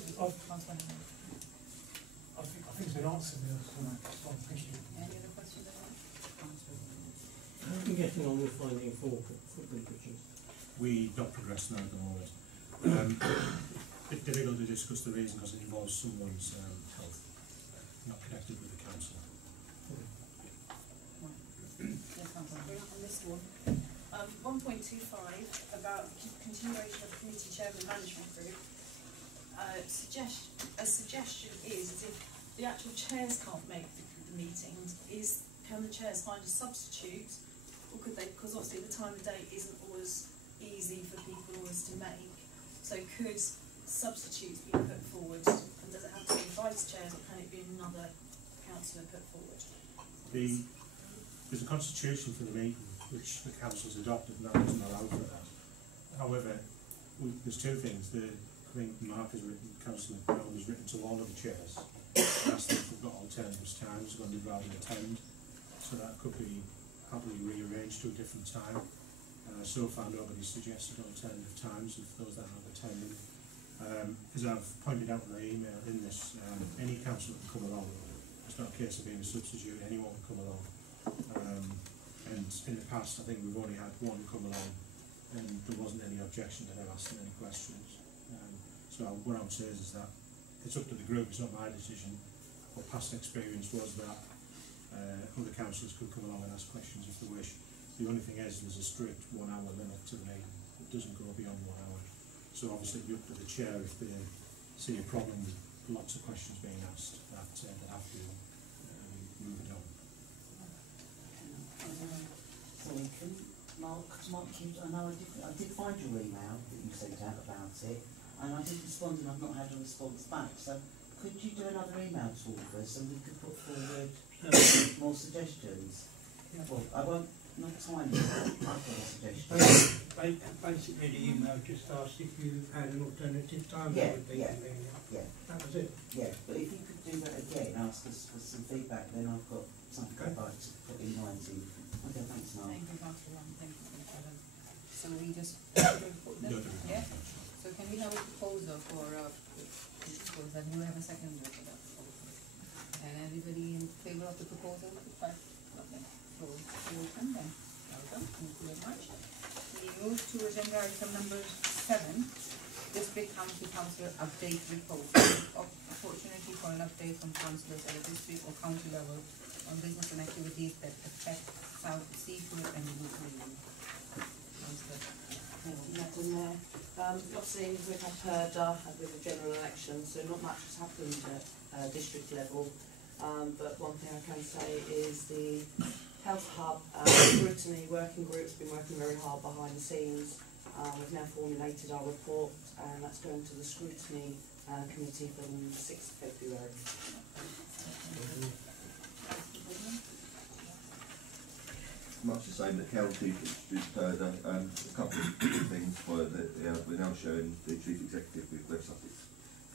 I think it's been answered there. Thank you. Any other questions? How are you getting on with finding football pitches? We've not progressed now at the moment. It's difficult to discuss the reason because it involves someone's health, not connected with the council. On this one, 1.25 about continuation of committee chairman management group. A suggestion is if the actual chairs can't make the meetings, can the chairs find a substitute, or could they? Because obviously the time of day isn't always easy for people always to make. So could substitutes be put forward, and does it have to be vice chairs, or can it be another councillor put forward? There's a constitution for the meeting which the council's adopted, and that doesn't allow for that. However, there's two things. I think Mark has written, Councillor Brown has written to all of the chairs, asked them if they've got alternative times when they'd rather attend, so that could be happily rearranged to a different time. So far nobody's suggested alternative times of those that have attended. As I've pointed out in my email in this, any councillor can come along. It's not a case of being a substitute, anyone can come along. And in the past I think we've only had one come along and there wasn't any objection to them asking any questions. So what I would say is that it's up to the group, it's not my decision. But past experience was that other councillors could come along and ask questions if they wish. The only thing is there's a strict 1 hour limit to the meeting. It doesn't go beyond 1 hour. So obviously it'd be up to the chair if they see a problem with lots of questions being asked that they have to move it on. Sorry, Mark, I did find your email that you sent out about it, and I did respond and I've not had a response back, so could you do another email to all of us and we could put forward more suggestions? Well, I won't not time. I've got a suggestion. Basically, the email just asked if you had an alternative time Yeah, that would be yeah. convenient. Yeah, That was it. yeah, but if you could do that again, ask us for some feedback, then I've got something I'd like to put in writing. Okay, thanks, Mark. Thank you, Councillor Ram. Thank you, Councillor. So we just put them, yeah? So can we have a proposal for, proposal, you have a second for that? And everybody in favour of the proposal? Right, lovely. So, open then. Welcome, thank you very much. We move to agenda item number 7, District Councillor Update Report. Opportunity for an update from councillors at a district or county level on business and activities that affect South Seafood and Nutrition. Councillor. Madam Mayor. Obviously, we've had PERDA with the general election, so not much has happened at district level. But one thing I can say is the Health Hub scrutiny working group's been working very hard behind the scenes. We've now formulated our report, and that's going to the scrutiny committee from the 6th of February. Much the same, the county introduced PERDA. A couple of things for we're now showing the Chief Executive with West Sussex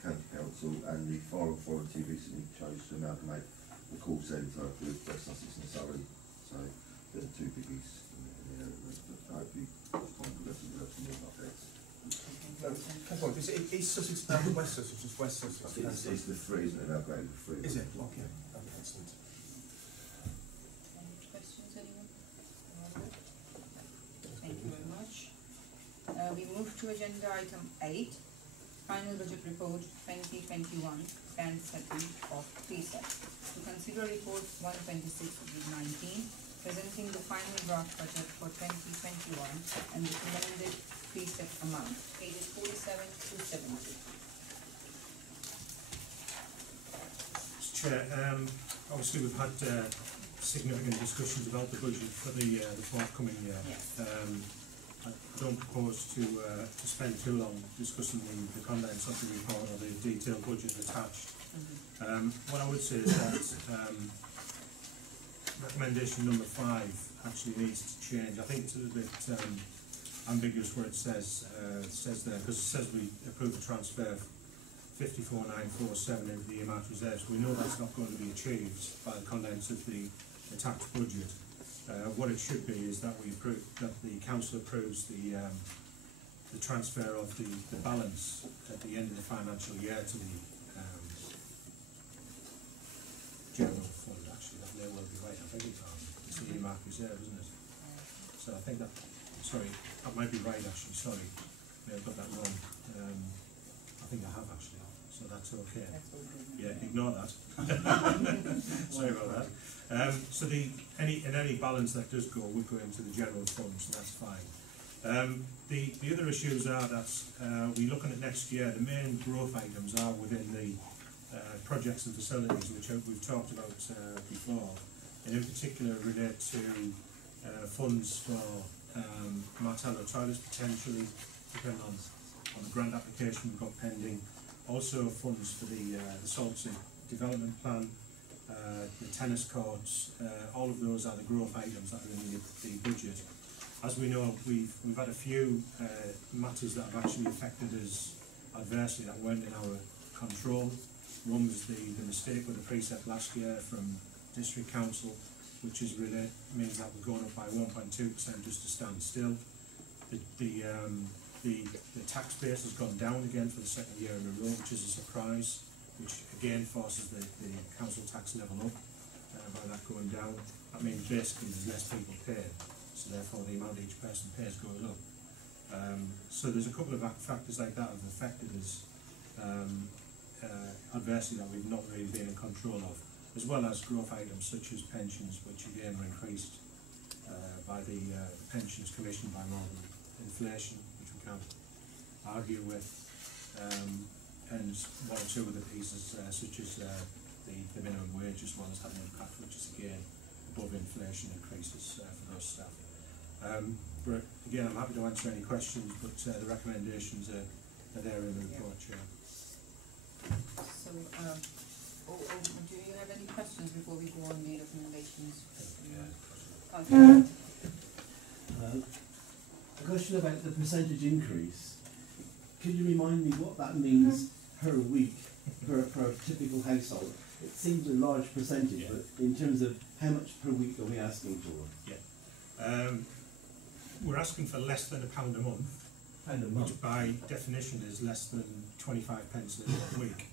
County Council, and the Foreign Authority recently chose to amalgamate the call centre with West Sussex and Surrey. So they're the two biggies in the area. But hopefully, we'll have some more updates. Is it East Sussex and West Sussex? It's West Sussex. It's the three, isn't it? Now going with three. Is it? Okay. Excellent. Any questions, anyone? Thank you very much. We move to agenda item 8, Final Budget Report 2021, Band 7 of PSEC. To consider report 126/19, presenting the final draft budget for 2021 and the recommended PSEC amount, pages 47 to 70. Chair, obviously we've had significant discussions about the budget for the forthcoming year. Yes. I don't propose to spend too long discussing the contents of the report or the detailed budget attached. What I would say is that recommendation number 5 actually needs to change. I think it's a little bit ambiguous where it says there, because it says we approve the transfer of 54,947 into the earmarked reserves. We know that's not going to be achieved by the contents of the attached budget. What it should be is that we approve, that the council approves the transfer of the balance at the end of the financial year to the general fund. Actually, that may well be right. I think it's the earmarked reserve, isn't it? So I think that, sorry, that might be right actually, sorry. May have got that wrong. I think I have actually, so that's okay. Yeah, ignore that. Sorry about that. So any balance that does go would go into the general fund, so that's fine. The other issues are that we're looking at next year. The main growth items are within the projects and facilities, which we've talked about before, and in particular relate to funds for Martello toilets potentially, depending on the grant application we've got pending. Also funds for the Saltsea development plan, the tennis courts. All of those are the growth items that are in the budget. As we know, we've had a few matters that have actually affected us adversely that weren't in our control. One was the mistake with the precept last year from District Council, which is really means that we're going up by 1.2% just to stand still. The tax base has gone down again for the second year in a row, which is a surprise, which again forces the council tax level up by that going down. That means basically there's less people paying, so therefore the amount each person pays goes up. So there's a couple of factors like that have affected us adversely that we've not really been in control of, as well as growth items such as pensions, which again were increased by the Pensions Commission by more than inflation, which we can't argue with, and one or two other pieces such as the minimum wage as well as had an impact, which is again above inflation increases for those staff. But again, I'm happy to answer any questions, but the recommendations are there in the report, Chair. So, do you have any questions before we go on the recommendations? question about the percentage increase. Could you remind me what that means per week, per typical household? It seems a large percentage, but in terms of how much per week are we asking for? We're asking for less than £1 a month, which by definition is less than 25 pence a week.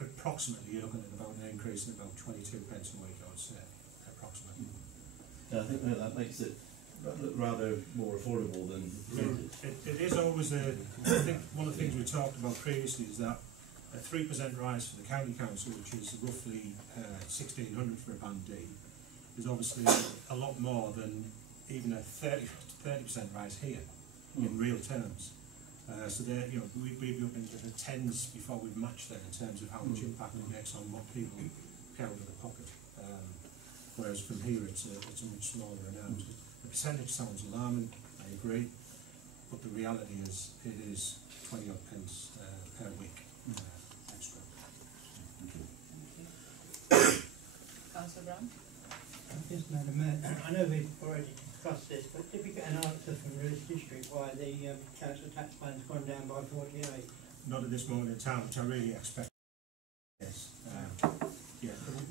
Approximately, you're looking at about an increase in about 22 pence a week, I would say, approximately. I think that makes it rather more affordable than it is always I think one of the things we talked about previously is that a 3% rise for the county council, which is roughly 1,600 for a band D, is obviously a lot more than even a 30% rise here in real terms. So there, we'd be up into the tens before we've matched that in terms of how much impact it makes on what people pay out of the pocket. Whereas from here it's a much smaller amount. The percentage sounds alarming, I agree, but the reality is it is 20 odd pence per week extra. Thank you. Councillor Brown? Yes, Madam Mayor, I know we've already discussed this, but did we get an answer from Lewis District why the council tax plan's gone down by 48? Not at this moment in time, which I really expect. Yes,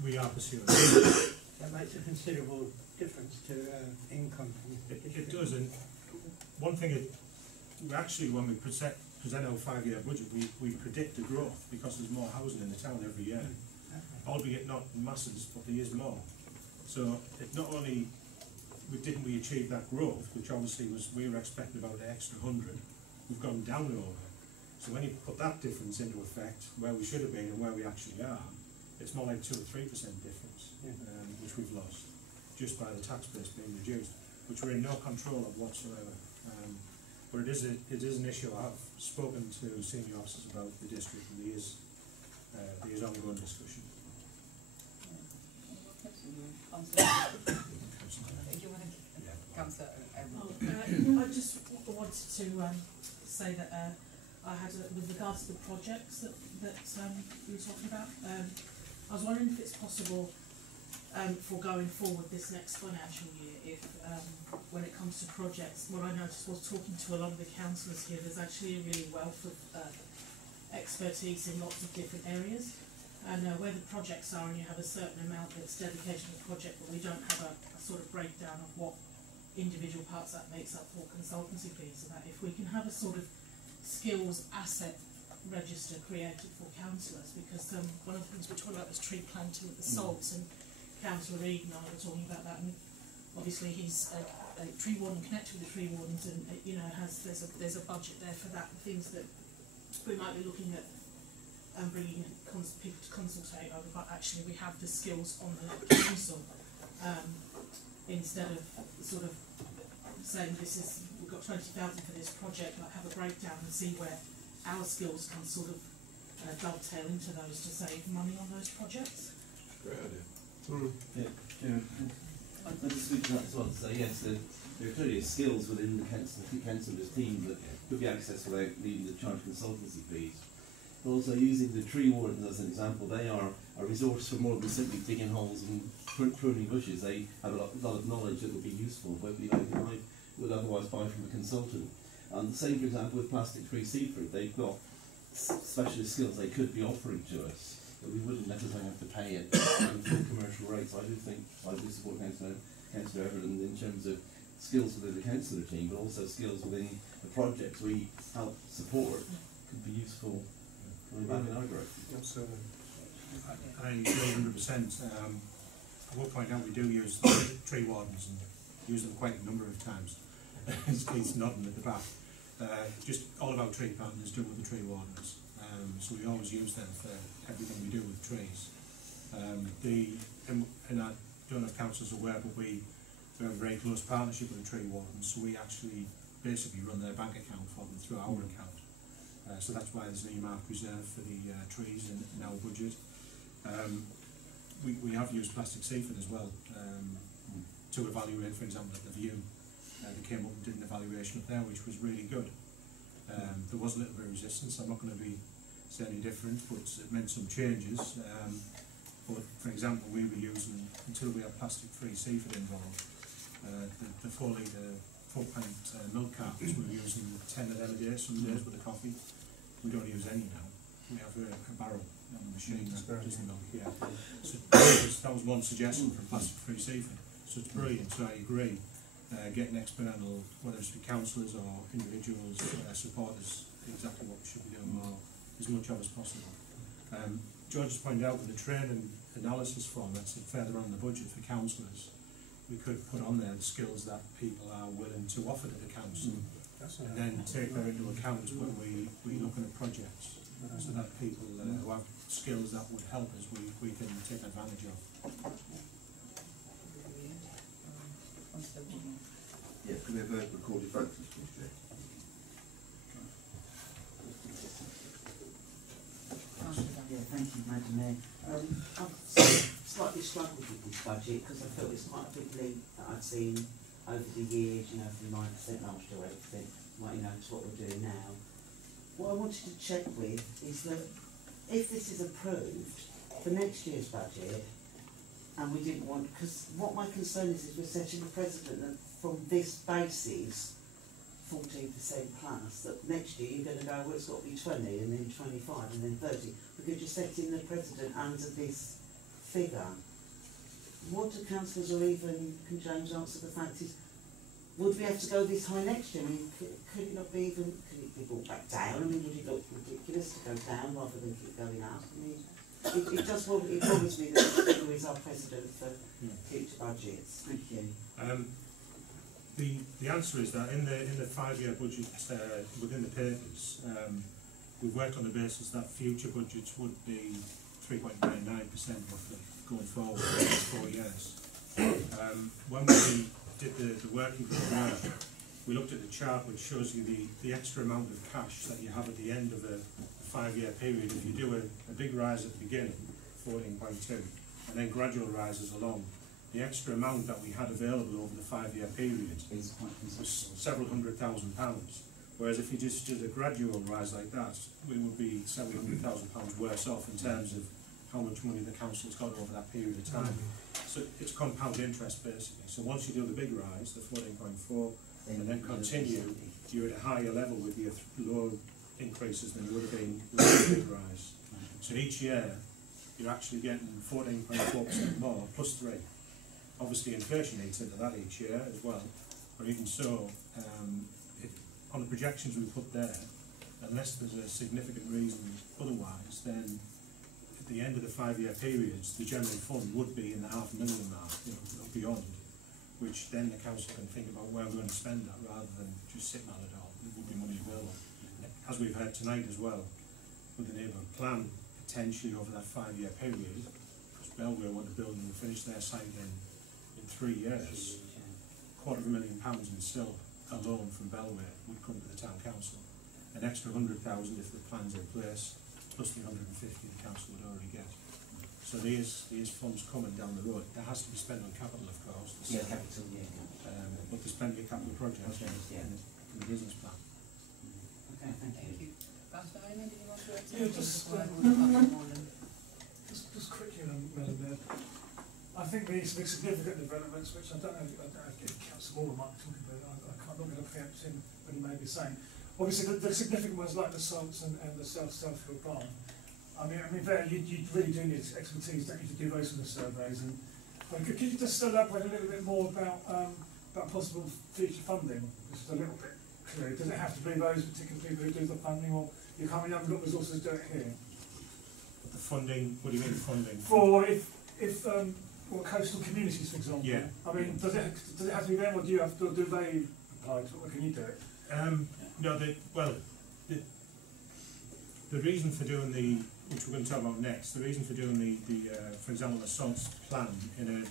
we are pursuing it. That makes a considerable difference to income from the It does, and one thing, we actually, when we present our 5-year budget, we predict the growth because there's more housing in the town every year. Albeit not in masses, but there is more. So it not only didn't we achieve that growth, which obviously we were expecting about an extra 100, we've gone down over. So when you put that difference into effect, where we should have been and where we actually are, it's more like 2 or 3% difference, which we've lost, just by the tax base being reduced, which we're in no control of whatsoever. But it is an issue. I've spoken to senior officers about the district, and there is ongoing discussion. I just wanted to say that I had, with regards to the projects that you were talking about, I was wondering if it's possible for going forward this next financial year, if when it comes to projects, what I noticed was talking to a lot of the councillors here, there's actually a really wealth of expertise in lots of different areas. And where the projects are, and you have a certain amount that's dedicated to the project, but we don't have a sort of breakdown of what individual parts that makes up for consultancy fees. So that if we can have a sort of skills asset register created for councillors, because one of the things we're talking about was tree planting at the Salts, and Councillor Reid and I were talking about that, and obviously he's a tree warden connected with the tree wardens, and there's a budget there for that, and things that we might be looking at and bringing people to consultate over, but actually we have the skills on the council, instead of sort of saying we've got 20,000 for this project, like have a breakdown and see where our skills can sort of dovetail into those to save money on those projects. Great idea. I'd just speak to that as well, to say yes, there are clearly skills within the councillors' team that could be accessed without needing to charge consultancy fees. But also using the tree wardens as an example, they are a resource for more than simply digging holes and pruning bushes. They have a lot of knowledge that would be useful, but we would otherwise buy from a consultant. And the same, for example, with plastic-free seafood. They've got specialist skills they could be offering to us that we wouldn't necessarily have to pay at full commercial rates. I do support Councillor Everton in terms of skills within the councillor team, but also skills within the projects we help support could be useful coming back in our growth. Absolutely. I agree 100%. I will point out we do use tree wardens and use them quite a number of times. He's nodding at the back. Just all about tree planting is done with the tree wardens. So we always use them for everything we do with trees. And I don't know if councillors are aware, but we have a very close partnership with the tree wardens, so we actually basically run their bank account for them through our account. So that's why there's an earmark reserve for the trees in our budget. We have used plastic seafood as well to evaluate, for example, at the View. They came up and did an evaluation up there, which was really good. There was a little bit of resistance. I'm not going to be saying any different, but it meant some changes. But for example, we were using, until we had plastic-free seafood involved, the 4 litre 4-pint milk cartons. We were using 10 of them a day, some days with the coffee. We don't use any now. We have a barrel on the machine that does the milk, yeah. So that was one suggestion for plastic-free seafood. So it's brilliant, so I agree. Getting external, whether it's councillors or individuals, supporters, exactly what we should be doing more, as much of as possible. George has pointed out with the training analysis form that's further on the budget for councillors, we could put on there the skills that people are willing to offer to the council, and then take that into account when we looking at projects, so that people who have skills that would help us, we can take advantage of. Yeah, can we have a recorded vote, please, Chair? Yeah, thank you, Madam Mayor. I've slightly struggled with this budget because I felt it's quite a big leap that I've seen over the years, you know, from 9% last year, 8%, well, you know, to what we're doing now. What I wanted to check with is that if this is approved for next year's budget, and we didn't want, because what my concern is we're setting a precedent that from this basis, 14% plus, that next year you're going to go, well, it's got to be 20, and then 25, and then 30, because you're setting the precedent under this figure. What do councillors or even, can James answer the fact is, would we have to go this high next year? I mean, could it not be even, could it be brought back down? I mean, would it look ridiculous to go down rather than keep going up? I mean, it just it bothers me that this figure is our precedent for future budgets. Thank you. The answer is that in the 5-year budget within the papers, we've worked on the basis that future budgets would be 3.99% roughly going forward for the next 4 years. When we did the working group work, we looked at the chart which shows you the extra amount of cash that you have at the end of a 5-year period. If you do a big rise at the beginning, 14.2, and then gradual rises along, the extra amount that we had available over the 5-year period was several £100,000. Whereas if you just did a gradual rise like that, we would be several £100,000 worse off in terms of how much money the council's got over that period of time. So it's compound interest basically. So once you do the big rise, the 14.4, and then continue, you're at a higher level with your low increases than you would have been with the big rise. So each year, you're actually getting 14.4% more, plus 3. Obviously inflation eats into that each year as well, but even so, on the projections we put there, unless there's a significant reason otherwise, then at the end of the 5-year periods, the general fund would be in the £500,000 mark, you know, beyond, which then the council can think about where we're going to spend that rather than just sitting on it all. There would be money available. As we've heard tonight as well, with the neighbourhood plan potentially over that 5-year period, because Belware want to build and finish their site in 3 years, £250,000 in still alone from Belware would come to the town council. An extra 100,000 if the plan's in place, plus the 150 the council would already get. So there's funds coming down the road. That has to be spent on capital, of course. Yeah, capital, yeah. But there's plenty of capital projects in the business plan. Okay, thank you. Councillor Hyman, did you want to Yeah, just quickly, Madam Mayor. I think these big significant developments, which I don't know if Councillor Moore might talk about, I'm not going to preempt him, but he may be saying. Obviously, the significant ones like the salts and the Southfield Barn. I mean, there you really do need expertise, don't you, to do those sort of surveys. And could you just elaborate a little bit more about possible future funding? Just a little bit clear. Does it have to be those particular people who do the funding, or you can't have got resources to do it here? The funding, what do you mean funding? For if coastal communities, for example. Yeah. I mean, does it have to be them, or do they apply to it, or can you do it? No, the reason for doing which we're going to talk about next, the reason for doing for example, the SOLTS plan in a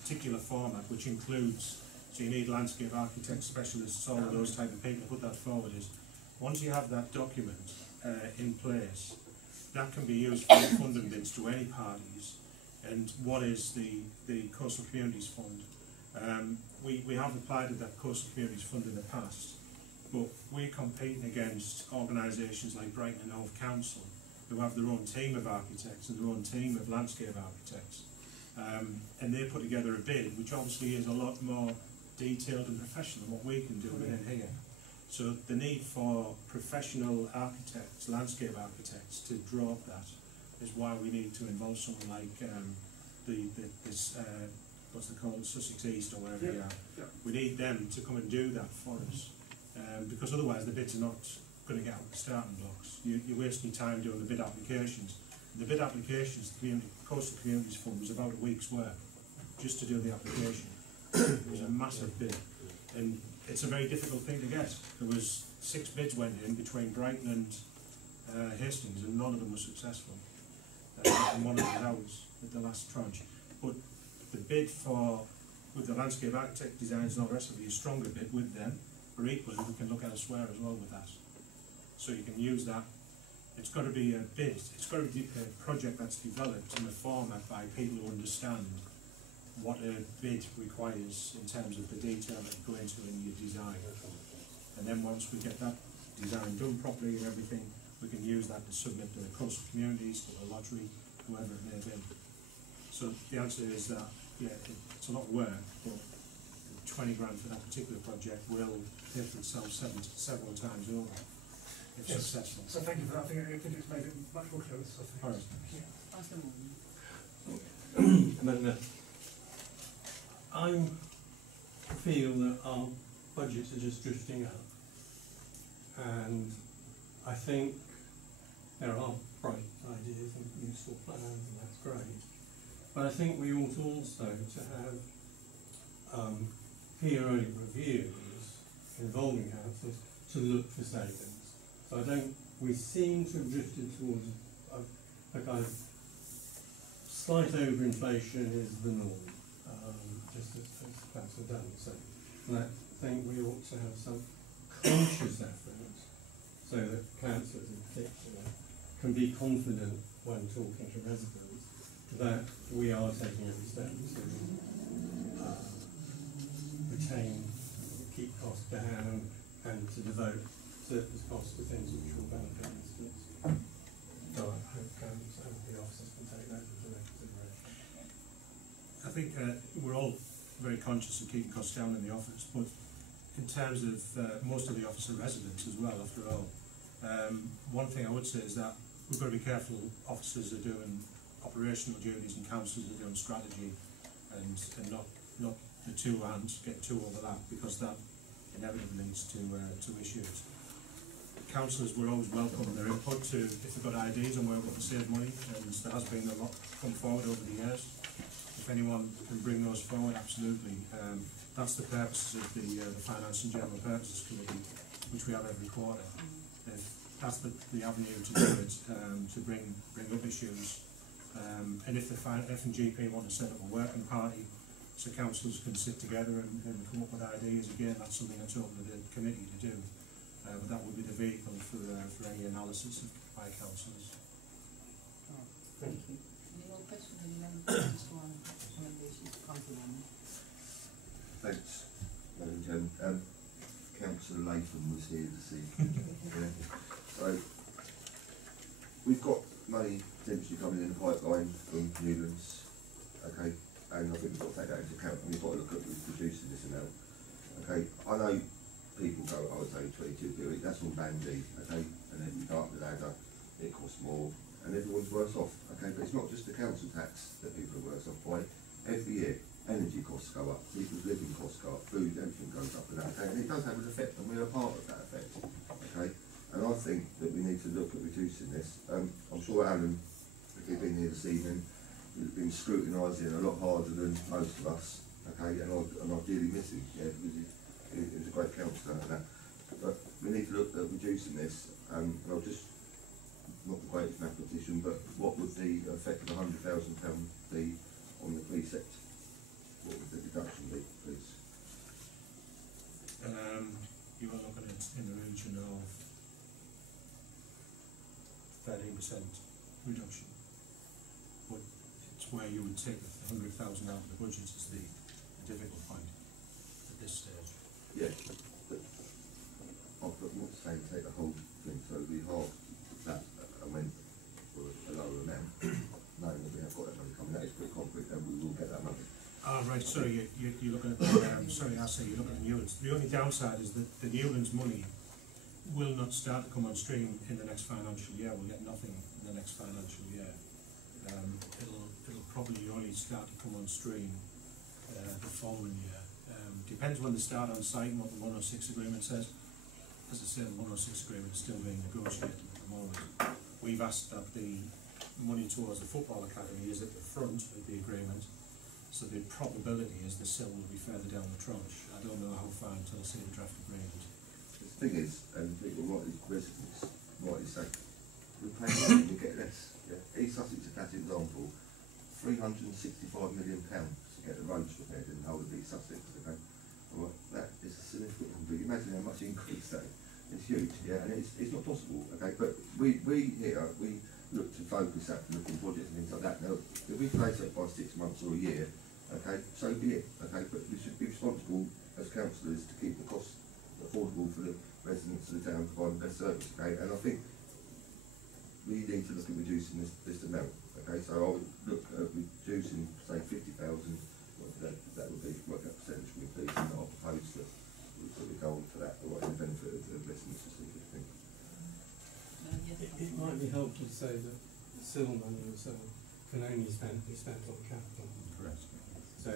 particular format, which includes, so you need landscape architects, specialists, all of those type of people to put that forward, is once you have that document in place, that can be used for funding bids to any parties. And one is the Coastal Communities Fund. We have applied to that Coastal Communities Fund in the past, but we're competing against organisations like Brighton and Hove Council, who have their own team of architects and their own team of landscape architects. And they put together a bid, which obviously is a lot more detailed and professional than what we can do within here. So the need for professional architects, landscape architects, to draw up that is why we need to involve someone like this what's it called, Sussex East or wherever they are. We need them to come and do that for us, because otherwise the bids are not going to get out the starting blocks. You're wasting time doing the bid applications. The bid applications, the Coastal Communities Fund was about a week's work just to do the application. It was a massive bid, and it's a very difficult thing to get. There was 6 bids went in between Brighton and Hastings, and none of them were successful. And one of them was ours at the last tranche. But the bid with the landscape architect designs and all the rest of it, a stronger bid with them, or equally we can look elsewhere as well with that. So you can use that. It's got to be a bid, it's got to be a project that's developed in a format by people who understand what a bid requires in terms of the detail that you go into in your design. And then once we get that design done properly and everything, we can use that to submit to the coastal communities, to the lottery, whoever it may be. So the answer is that, yeah, it's a lot of work, but 20 grand for that particular project will pay for itself several times over, if successful. So thank you for that. I think it's made it much more clear. So All right. Amendment. I feel that our budgets are just drifting up, and I think there are bright ideas and useful plans, and that's great. But I think we ought also to have periodic reviews involving councils to look for savings. So we seem to have drifted towards a kind of slight overinflation is the norm, just as council done. So and I think we ought to have some conscious effort so that councillors in particular can be confident when talking to residents that we are taking every step to retain, keep costs down, and to devote surplus costs to things which will benefit residents. So I hope council and the officers can take that into consideration. I think we're all very conscious of keeping costs down in the office, but in terms of most of the office are residents as well, after all. One thing I would say is that we've got to be careful. Officers are doing operational duties and councillors are doing strategy, and not the two hands get too overlapped, because that inevitably leads to issues. Councillors were always welcome their input to if they've got ideas on where we can save money, and there has been a lot come forward over the years. If anyone can bring those forward, absolutely. That's the purpose of the Finance and General Purposes Committee, which we have every quarter. If that's the avenue to do it, to bring up issues. And if the F&GP want to set up a working party so councillors can sit together and come up with ideas, again, that's something that's open to the committee to do. But that would be the vehicle for any analysis by councillors. Thank you. Any more questions? Any members on recommendations? Thanks, Madam Chairman. Councillor Latham was here this evening. Yeah. So, we've got money potentially coming in the pipeline from Newlands, okay, and I think we've got to take that into account, and we've got to look at reducing this amount. Okay, I know people go, oh, it's only 22 a week, that's all bandy, okay, and then you go up the ladder, it costs more, and everyone's worse off, okay, but it's not just the council tax that people are worse off by. Every year, energy costs go up, people's living costs go up, food, everything goes up, and that, okay, and it does have an effect, and we're a part of that effect, okay, and I think that we need to look at reducing this. I'm sure Alan, if he'd been here this evening, has been scrutinising a lot harder than most of us, okay, and I dearly miss him, yeah, because he was a great councillor and that, but we need to look at reducing this, and I'll just, not the greatest mathematician, but what would the effect of £100,000 be on the precept? What would the deduction be, please? You are looking at in the region of 13% reduction, but it's where you would take the 100,000 out of the budget is the difficult point at this stage. Yeah, but I'm not saying take the whole thing, so we halve that amount for a lower amount, knowing that we have got that money coming. That is pretty concrete, and we will get that money. Right, Right, sorry, you're looking at, sorry, I say you're looking at Newlands. The only downside is that the Newlands money will not start to come on stream in the next financial year. We'll get nothing in the next financial year. It'll probably only start to come on stream the following year. Depends when they start on site and what the 106 agreement says. As I say, the 106 agreement is still being negotiated at the moment. We've asked that the money towards the football academy is at the front of the agreement, so the probability is the sill will be further down the tranche. I don't know how far until I see the draft agreement. The thing is, and people rightly, residents rightly say, we pay more, we get less. Yeah? East Sussex, a classic example, £365 million to get the roads repaired in the whole of East Sussex. Okay? Well, that is a significant number. Imagine how much increase that is. It's huge, yeah, and it's not possible. Okay, but we here we look to focus at looking projects and things like that. Now, if we place it by 6 months or a year, okay, so be it. Okay, but we should be responsible as councillors to keep the costs affordable for the residents of the town, providing the best service. Okay, and I think we need to look at reducing this amount. Okay, so I would look at reducing, say, 50,000. That would be work out percentage for me, please, and I'll propose that we go on for that, or the benefit of the residents of the thing. It might be helpful to say that the SIL money also can only be spent on capital. Correct. So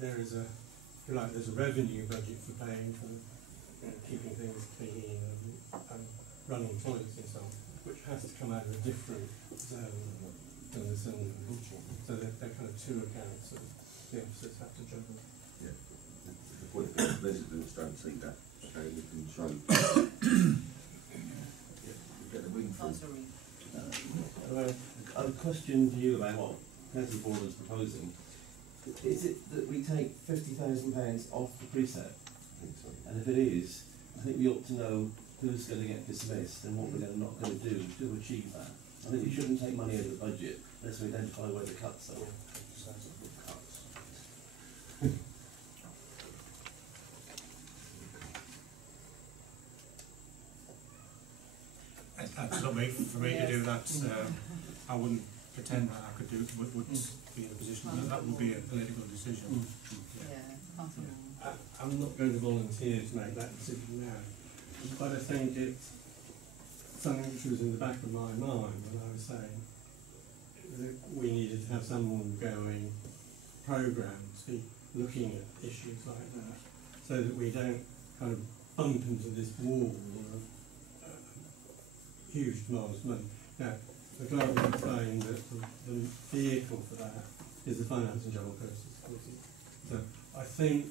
there is there's a revenue budget for paying for keeping things clean and running toilets and so on, which has to come out of a different zone than the SIL money. So they're kind of two accounts that the officers have to juggle. Yeah. The point is residents don't see that. Okay, we can show. Get the windfall. A question to you about what Councillor Board is proposing. Is it that we take £50,000 off the precept? I think so. And if it is, I think we ought to know who's going to get dismissed and what we're not going to do to achieve that. I think we shouldn't take money out of the budget unless we identify where the cuts are. That's not for me to do that. I wouldn't pretend that I could do it, wouldn't be in a position, that would be a political decision. I'm not going to volunteer to make that decision now, but I think it's something which was in the back of my mind when I was saying that we needed to have some ongoing programme to be looking at issues like that, so that we don't kind of bump into this wall of huge demands of money. Now, the clerk will explain that the vehicle for that is the Finance and General Purposes Committee. So I think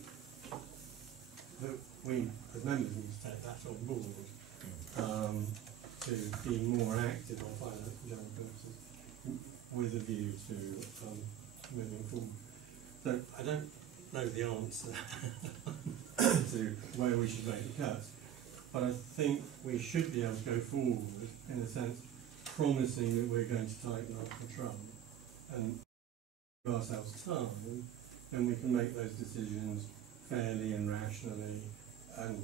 that we, as members, need to take that on board to be more active on finance and general purposes with a view to moving forward. So I don't know the answer to where we should make the cuts, but I think we should be able to go forward in a sense promising that we're going to tighten our control and give ourselves time, then we can make those decisions fairly and rationally, and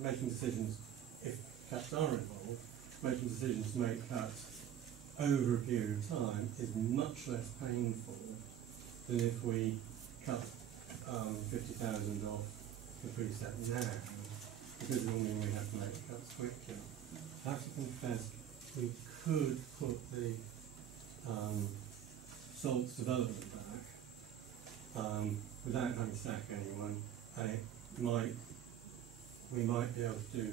making decisions, if cuts are involved, making decisions to make cuts over a period of time is much less painful than if we cut 50,000 off the precept now, because it will mean we have to make the cuts quickly. I have to confess, we could put the salts development back without having to sack anyone, and we might be able to do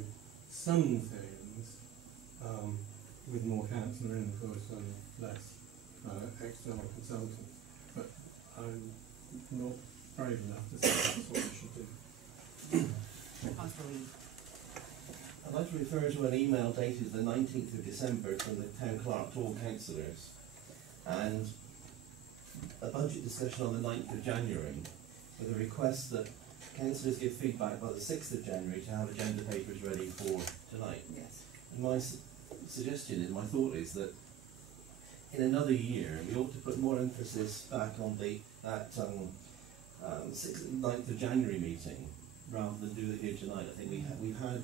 some things with more councillor input and less external consultants. But I'm not brave enough to say that's what we should do. I'd like to refer to an email dated the 19th of December from the Town Clerk to all councillors, and a budget discussion on the 9th of January with a request that councillors give feedback by the 6th of January to have agenda papers ready for tonight. Yes. And my suggestion is, my thought is that in another year we ought to put more emphasis back on that 9th of January meeting rather than do it here tonight. I think we've had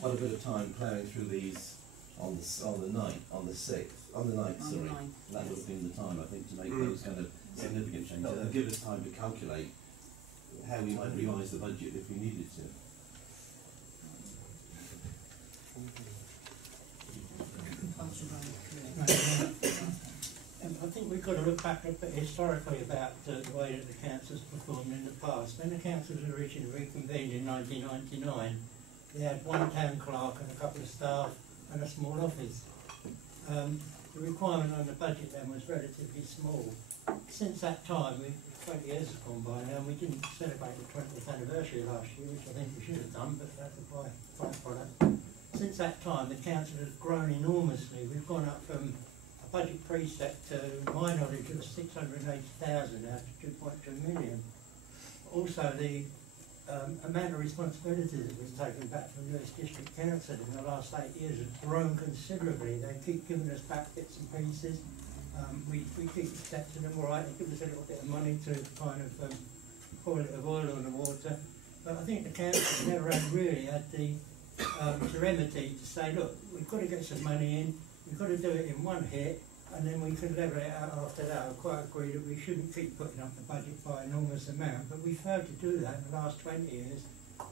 quite a bit of time ploughing through these on the 9th, on the 6th. On the 9th, On sorry. the 9th, That would yes. have been the time, I think, to make those kind of significant changes. No. And give us time to calculate how we might revise the budget if we needed to. I think we've got to look back a bit historically about the way that the council's performed in the past. When the council was originally reconvened in 1999, they had one town clerk and a couple of staff and a small office. The requirement on the budget then was relatively small. Since that time, 20 years have gone by now, and we didn't celebrate the 20th anniversary last year, which I think we should have done, but that's a byproduct. Since that time, the council has grown enormously. We've gone up from a budget preset to my knowledge of 680,000 now to 2.2 million. Also, the amount of responsibility that was taken back from Lewis District Council in the last 8 years has grown considerably. They keep giving us back bits and pieces. We keep accepting them, all right, they give us a little bit of money to kind of pour a bit of oil on the water. But I think the council never really had the serenity to say, look, we've got to get some money in, we've got to do it in one hit, and then we can level it out after that. I quite agree that we shouldn't keep putting up the budget by an enormous amount, but we've failed to do that in the last 20 years.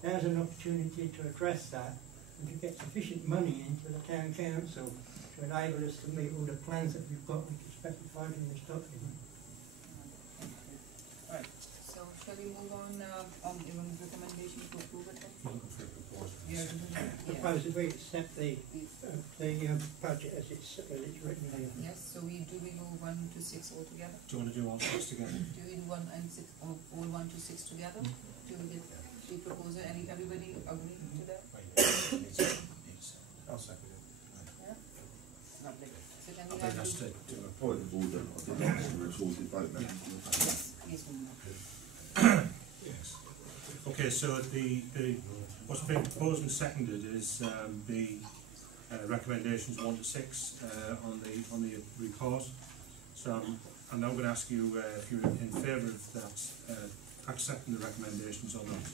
Now's an opportunity to address that and to get sufficient money into the town council to enable us to meet all the plans that we've got, which is specified in this document. Right, so shall we move on the recommendation to approve it? Yeah. Propose that we accept the budget as it's written here. Yes, so we do 1 to 6 all together? Do you want to do all 6 together? Do we do 1 and 6, or all 1 to 6 together? Do we get the proposal, everybody agree to that? I'll second it. Yeah? Lovely. So can I we think have that's the... to a Point of order, I did not ask for a recorded vote, ma'am. Yes, please, Mumma. Yes. Okay, so what's been proposed and seconded is the recommendations 1 to 6 on the report. So I'm now going to ask you if you're in favour of that, accepting the recommendations or not.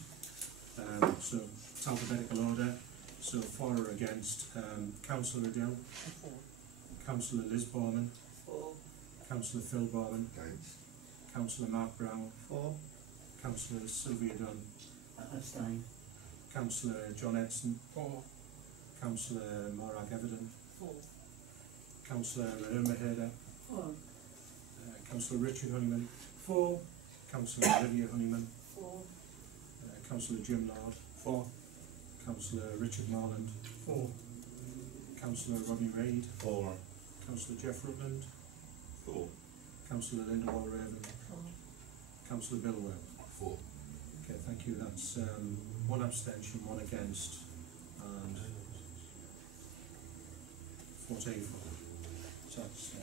So it's alphabetical order. So for or against, Councillor Riddell, Councillor Liz Borman, Councillor Phil Borman, Councillor Mark Brown, Councillor Sylvia Dunn, Abstain. Councillor John Edson, Councillor Morag Everton, Councillor Irma Herder, Councillor Richard Honeyman, Councillor Olivia Honeyman, Councillor Jim Lord, Councillor Richard Marland, Councillor Rodney Reid, Councillor Jeff Rutland, Councillor Linda Walraven, Councillor Bill Webb. Okay, thank you. That's 1 abstention, 1 against, and 14 for. So that's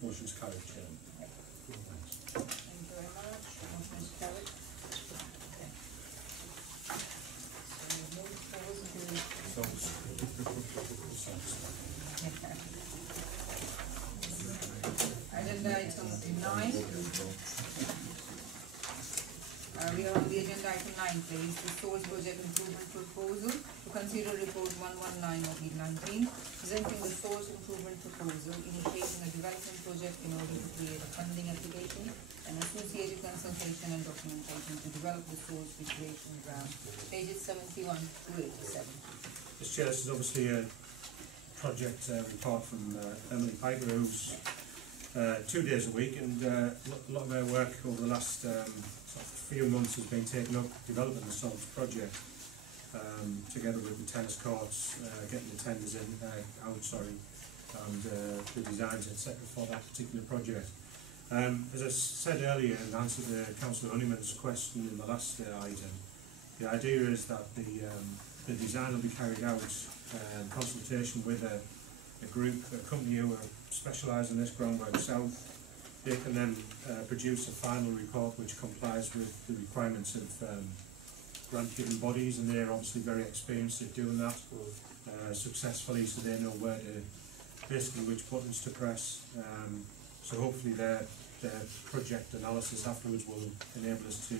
motion's carried, Chairman. Thank you very much. Motion is carried. Okay. So we move forward to agenda item 9. We are on the agenda item 9, please. The Source Project Improvement Proposal to consider report 119 of 19, presenting the Source Improvement Proposal, initiating a development project in order to create a funding application and associated consultation and documentation to develop the Source Recreation Ground, pages 71 to 87. This Chair, this is obviously a project report from Emily Piper, who's 2 days a week, and a lot of her work over the last few months has been taken up developing the SOLVS project, together with the tennis courts, getting the tenders out, and the designs etc. for that particular project. As I said earlier in answer to Councillor Honeyman's question in the last item, the idea is that the design will be carried out in consultation with a group, a company who are specialised in this, Groundwork South. They can then produce a final report which complies with the requirements of grant-giving bodies, and they're obviously very experienced at doing that successfully, so they know where to, basically which buttons to press. So hopefully their project analysis afterwards will enable us to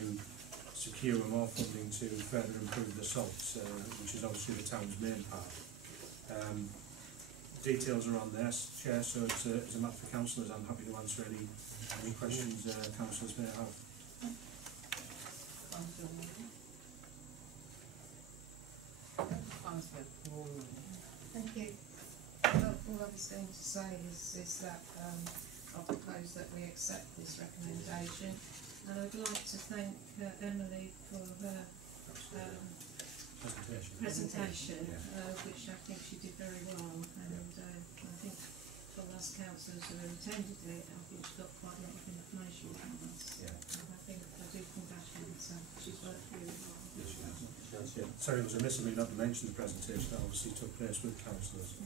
secure more funding to further improve the SOLVS, which is obviously the town's main part. details are on there, Chair, so it's a matter for councillors. I'm happy to answer any questions councillors may have. Thank you. All I was going to say is that I propose that we accept this recommendation, and I'd like to thank Emily for her presentation, which I think she did very well, and I think for us councillors who have attended it, I think she got quite a lot of information from us. And I do congratulate her. She's worked really well. Yes, she has. Sorry, it was amiss of me not to mention the presentation that obviously took place with councillors,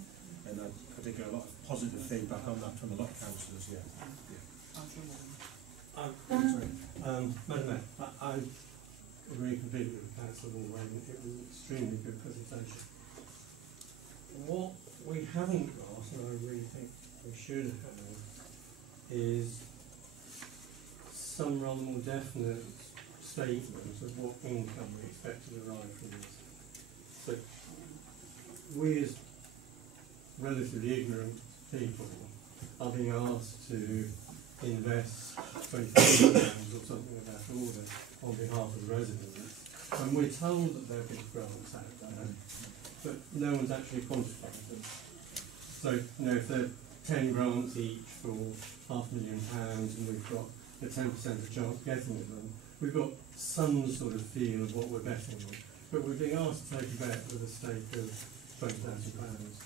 and I did get a lot of positive feedback on that from a lot of councillors. Madam Mayor, I agree completely with Councillor Wallwayne. It was an extremely good presentation. What we haven't got, and I really think we should have, is some rather more definite statement of what income we expect to derive from this. But we as relatively ignorant people are being asked to invest £20,000 or something of that order on behalf of the residents, and we're told that there are big grants out there, but no one's actually quantified them. So, you know, if there are 10 grants each for £500,000 and we've got a 10% of chance of getting them, we've got some sort of feel of what we're betting on. But we're being asked to take a bet with a stake of £20,000.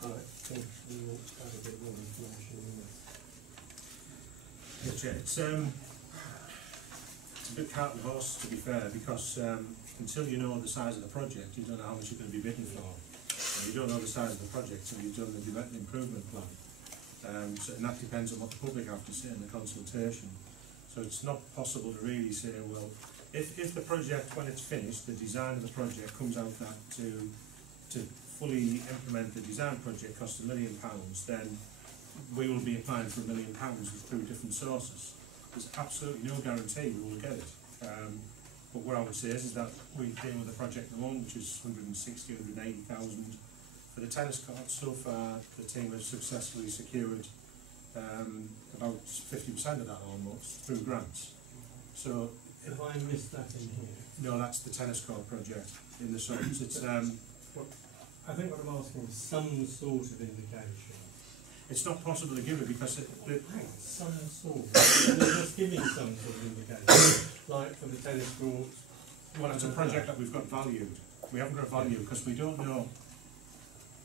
I think we ought to have a bit more information on this. It's a bit cart and horse, to be fair, because until you know the size of the project, you don't know how much you're going to be bidding for. And you don't know the size of the project, so you've done the development improvement plan. And that depends on what the public have to say in the consultation. So it's not possible to really say, well, if the project, when it's finished, the design of the project comes out that to fully implement the design project costs £1 million, then we will be applying for £1 million through different sources. There's absolutely no guarantee we will get it. But what I would say is that we deal with a project at the moment which is 160, 180,000 for the tennis courts. So far, the team has successfully secured about 50% of that almost through grants. So, if I missed that in here? No, that's the tennis court project in the Suns. It's I think what I'm asking is some sort of indication. It's not possible to give it because some sort. They're just giving some sort of indication, like for the tennis court. Well, it's a project that we've got valued. We haven't got a value because we don't know.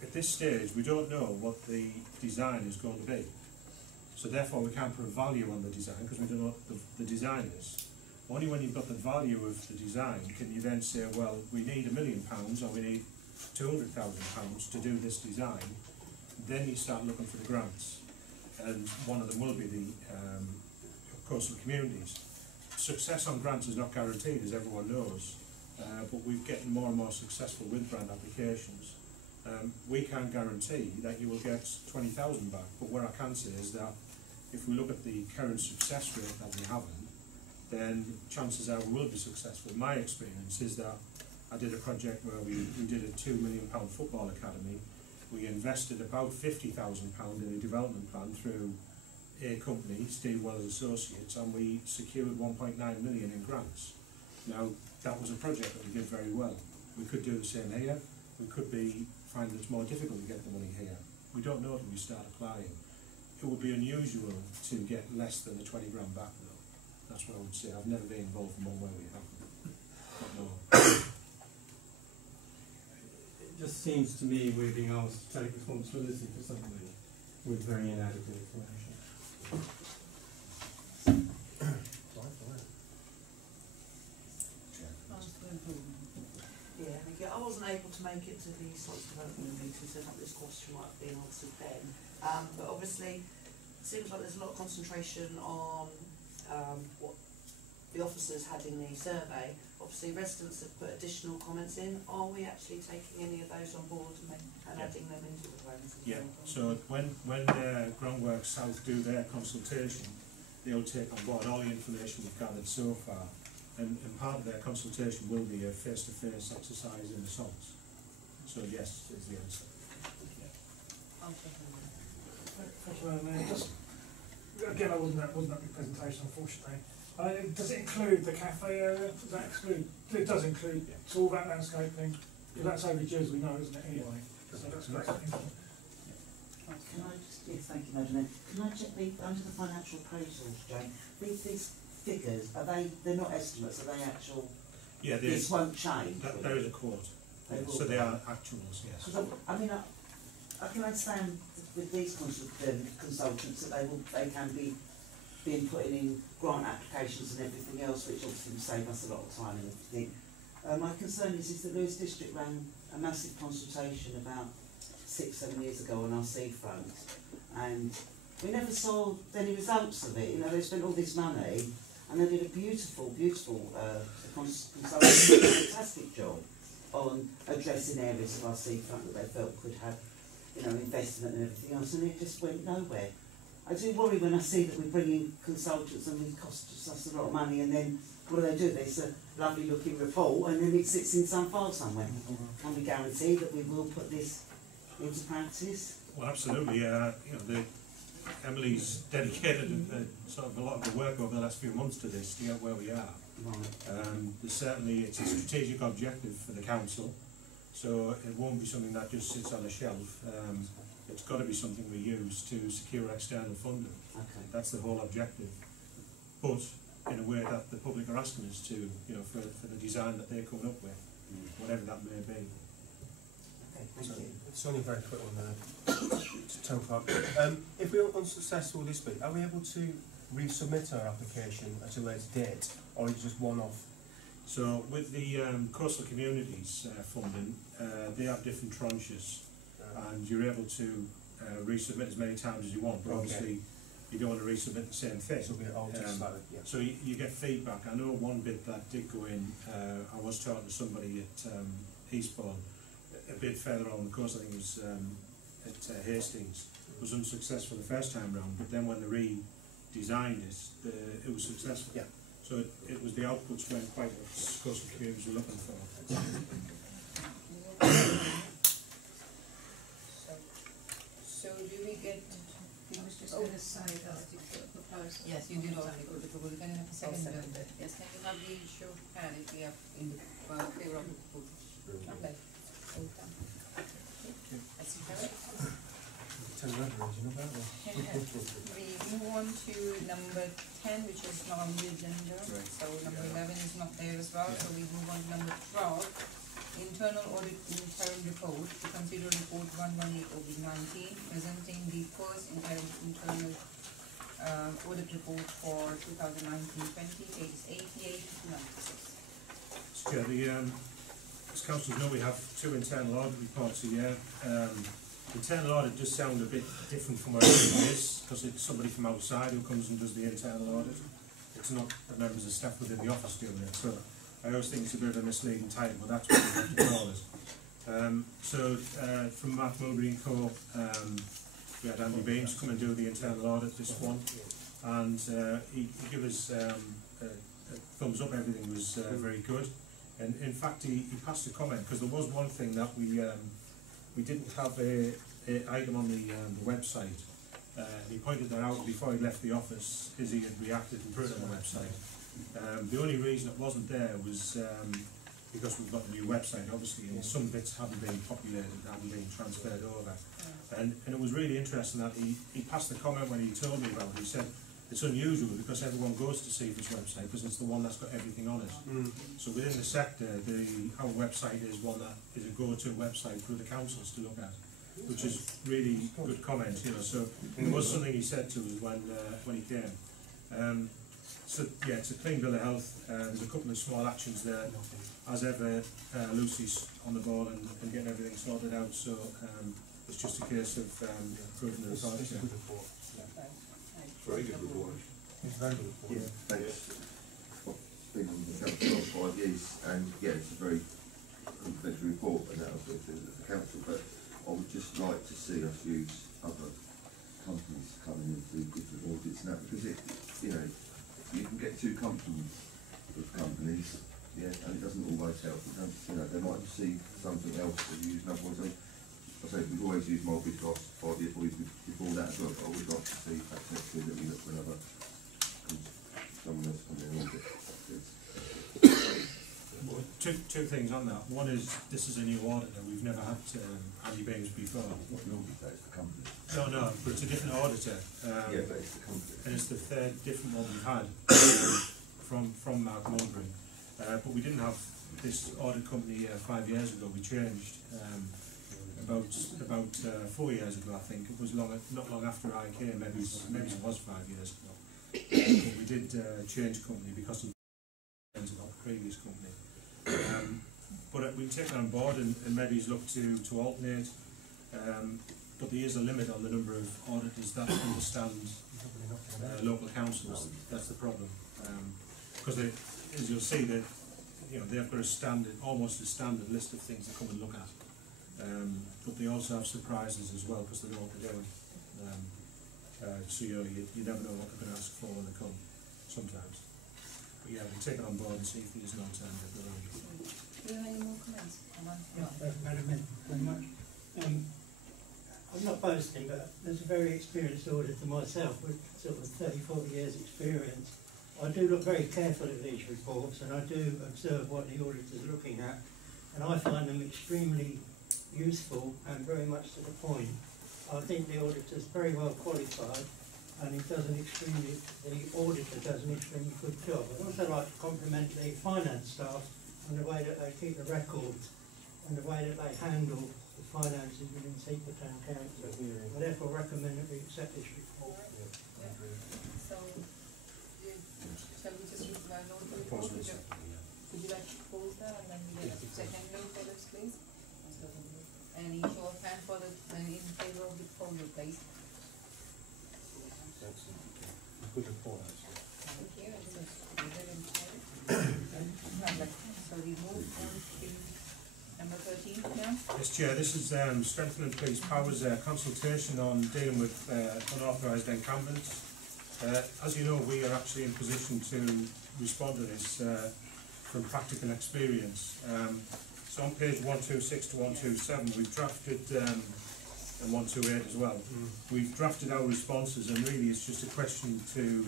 At this stage, we don't know what the design is going to be. So therefore, we can't put a value on the design because we don't know what the design is. Only when you've got the value of the design can you then say, well, we need £1 million or we need £200,000 to do this design. Then you start looking for the grants, and one of them will be the coastal communities. Success on grants is not guaranteed, as everyone knows, but we're getting more and more successful with grant applications. We can't guarantee that you will get 20,000 back, but what I can say is that if we look at the current success rate that we're having, then chances are we will be successful. My experience is that I did a project where we did a £2 million football academy. We invested about £50,000 in a development plan through a company, Steve Wells Associates, and we secured 1.9 million in grants. Now, that was a project that we did very well. We could do the same here. We could find that it's more difficult to get the money here. We don't know until we start applying. It would be unusual to get less than the 20 grand back, though. That's what I would say. I've never been involved in one where we haven't. But no. It just seems to me we're being asked to take responsibility for something with very inadequate information. Yeah, thank you. I wasn't able to make it to the sites development meeting, so this question might have been answered then. But obviously, it seems like there's a lot of concentration on what the officers had in the survey. Obviously, residents have put additional comments in. Are we actually taking any of those on board and adding them into the plans? Yeah, so when Groundworks South do their consultation, they'll take on board all the information we've gathered so far, and part of their consultation will be a face-to-face exercise in the SONS. So yes, is the answer. I Thank you, Madam Mayor. Just, again, I wasn't at the presentation, unfortunately. Does it include the cafe area? Does that exclude? It does include all that landscaping. That's overdue, as we know, isn't it, anyway? So that's great. Thank you. Can I just, yes, thank you, Madam Mayor. Can I check under the financial appraisals, Jane, these figures, they're not estimates, are they actual? Yeah, this won't change. There is a quote. So they are actuals, yes. I mean, I can understand with these consultants that they can be being put in grant applications and everything else, which obviously will save us a lot of time and everything. My concern is that Lewes District ran a massive consultation about 6-7 years ago on our seafront, and we never saw any results of it. You know, they spent all this money, and they did a beautiful consultation, fantastic job on addressing areas of our seafront that they felt could have, you know, investment and everything else, and it just went nowhere. I do worry when I see that we bring in consultants and it costs us a lot of money, and then what do? There's a lovely looking report and then it sits in some file somewhere. Can we guarantee that we will put this into practice? Well, absolutely. You know, Emily's dedicated sort of a lot of the work over the last few months to this to get where we are. Right. Certainly, it's a strategic objective for the council, so it won't be something that just sits on a shelf. It's got to be something we use to secure external funding. Okay. That's the whole objective. But in a way that the public are asking us to, you know, for the design that they're coming up with, whatever that may be. Okay, thank you. It's only a very quick one to Town Park. If we are unsuccessful this week, are we able to resubmit our application at a later date, or is it just one-off? So with the coastal communities funding, they have different tranches, and you're able to resubmit as many times as you want, but obviously you don't want to resubmit the same thing. So you get feedback. I know one bit that did go in, I was talking to somebody at Eastbourne, a bit further on the coast, I think it was at Hastings, was unsuccessful the first time round, but then when they redesigned it, it was successful. Yeah. So it was the outputs weren't quite what coastal communities were looking for. So do we get? I was just going to say that you put a proposal. Yes, you did already put the proposal. Can you have a second? Yes, can you have the show of hand if we are in the favour of the proposal? Okay. That's correct. We move on to number 10, which is not on the agenda. Right. So number 11 is not there as well. So we move on to number 12. Internal audit interim report to consider report 118/19, presenting the first internal audit report for 2019-20, pages 88 to 96. As councillors know, we have 2 internal audit reports a year. Internal audit does sound a bit different from what it is, because it's somebody from outside who comes and does the internal audit. It's not the members of staff within the office doing it. So I always think it's a bit of a misleading title, but that's what we have to call it. From Matt Mulberry & Co, we had Andy Beams come and do the internal audit this one, and he gave us a thumbs up. Everything was very good, and in fact he passed a comment, because there was one thing that we didn't have a item on the website. He pointed that out before he left the office, as he had reacted and put it on the website. The only reason it wasn't there was because we've got a new website, obviously, and some bits haven't been populated, haven't been transferred over. And it was really interesting that he passed the comment when he told me about it. He said it's unusual because everyone goes to CFI's website because it's the one that's got everything on it. So within the sector, our website is one that is a go-to website for the councils to look at, which is really good comment, you know. So it was something he said to us when he came. So yeah, it's a clean bill of health. There's a couple of small actions there. As ever, Lucy's on the ball and getting everything sorted out. So it's just a case of improving the results. Very good report. It's very good report. Yeah, thanks. Been on the council for 5 years, and yeah, it's a very complimentary report, and that was good to the council. But I would just like to see us use other companies coming in to do different audits now, because you know, you can get too comfortable with companies, yeah, and it doesn't always help. You know, they might see something else that you use, and otherwise I say we've always used mortgage costs 5 years before that as well, but I would like to see perhaps next year that we look for another, someone else come in and audit. Well, two things on that. One is, this is a new auditor. We've never had Andy Baines before. No, but it's a different auditor. Yeah, but it's the company. And it's the third different one we've had from Mark Mulberry. But we didn't have this audit company 5 years ago. We changed about 4 years ago, I think. It was not long after I came. Maybe it was 5 years ago. But we did change company because of the previous company. But we've taken on board and maybe he's looked to alternate. But there is a limit on the number of auditors that understand local councils. That's the problem. Because as you'll see, that they've got almost a standard list of things to come and look at. But they also have surprises as well because they know what they're doing. So you never know what they're going to ask for when they come. Sometimes. But yeah, we'll take it on board and see if there's an alternative. Do you have any more comments? Madam Mayor, I'm not boasting, but as a very experienced auditor myself, with sort of 30, 40 years experience, I do look very carefully at these reports and I do observe what the auditor's looking at, and I find them extremely useful and very much to the point. I think the auditor's very well qualified and the auditor does an extremely good job. I'd also like to compliment the finance staff on the way that they keep the records and the way that they handle the finances within Seaford Town Council. I therefore recommend that we accept this report. So, shall we just note the report? Would you like to pause that and then we get a second note for this, please? Any show of hand for in favour of the proposal, please? Good report, actually. Thank you. So we move on to number 13 now. Yes, Chair, this is strengthening police powers consultation on dealing with unauthorised encampments. As you know, we are actually in position to respond to this from practical experience. So on page 126 to 127, we've drafted, and 128 as well, we've drafted our responses, and really it's just a question to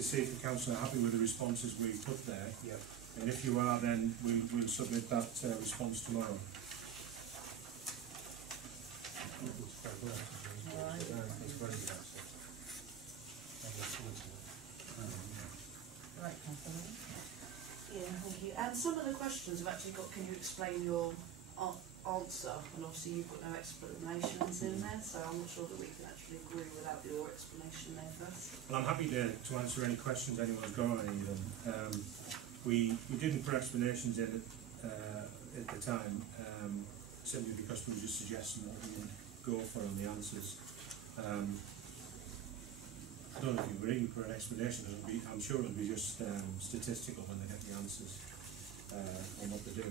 see if the council are happy with the responses we've put there. Yep. And if you are, then we'll submit that response tomorrow. Right, Councillor. Yeah, thank you. And some of the questions have actually got, can you explain your answer? And obviously you've got no explanations in there, so I'm not sure that we can actually agree without your explanation there first. Well, I'm happy to answer any questions anyone's got on any of them. We didn't put explanations in at the time, simply because we were just suggesting what we would go for on the answers. I don't know if you really put an explanation. I'm sure it'll be just statistical when they get the answers on what they do.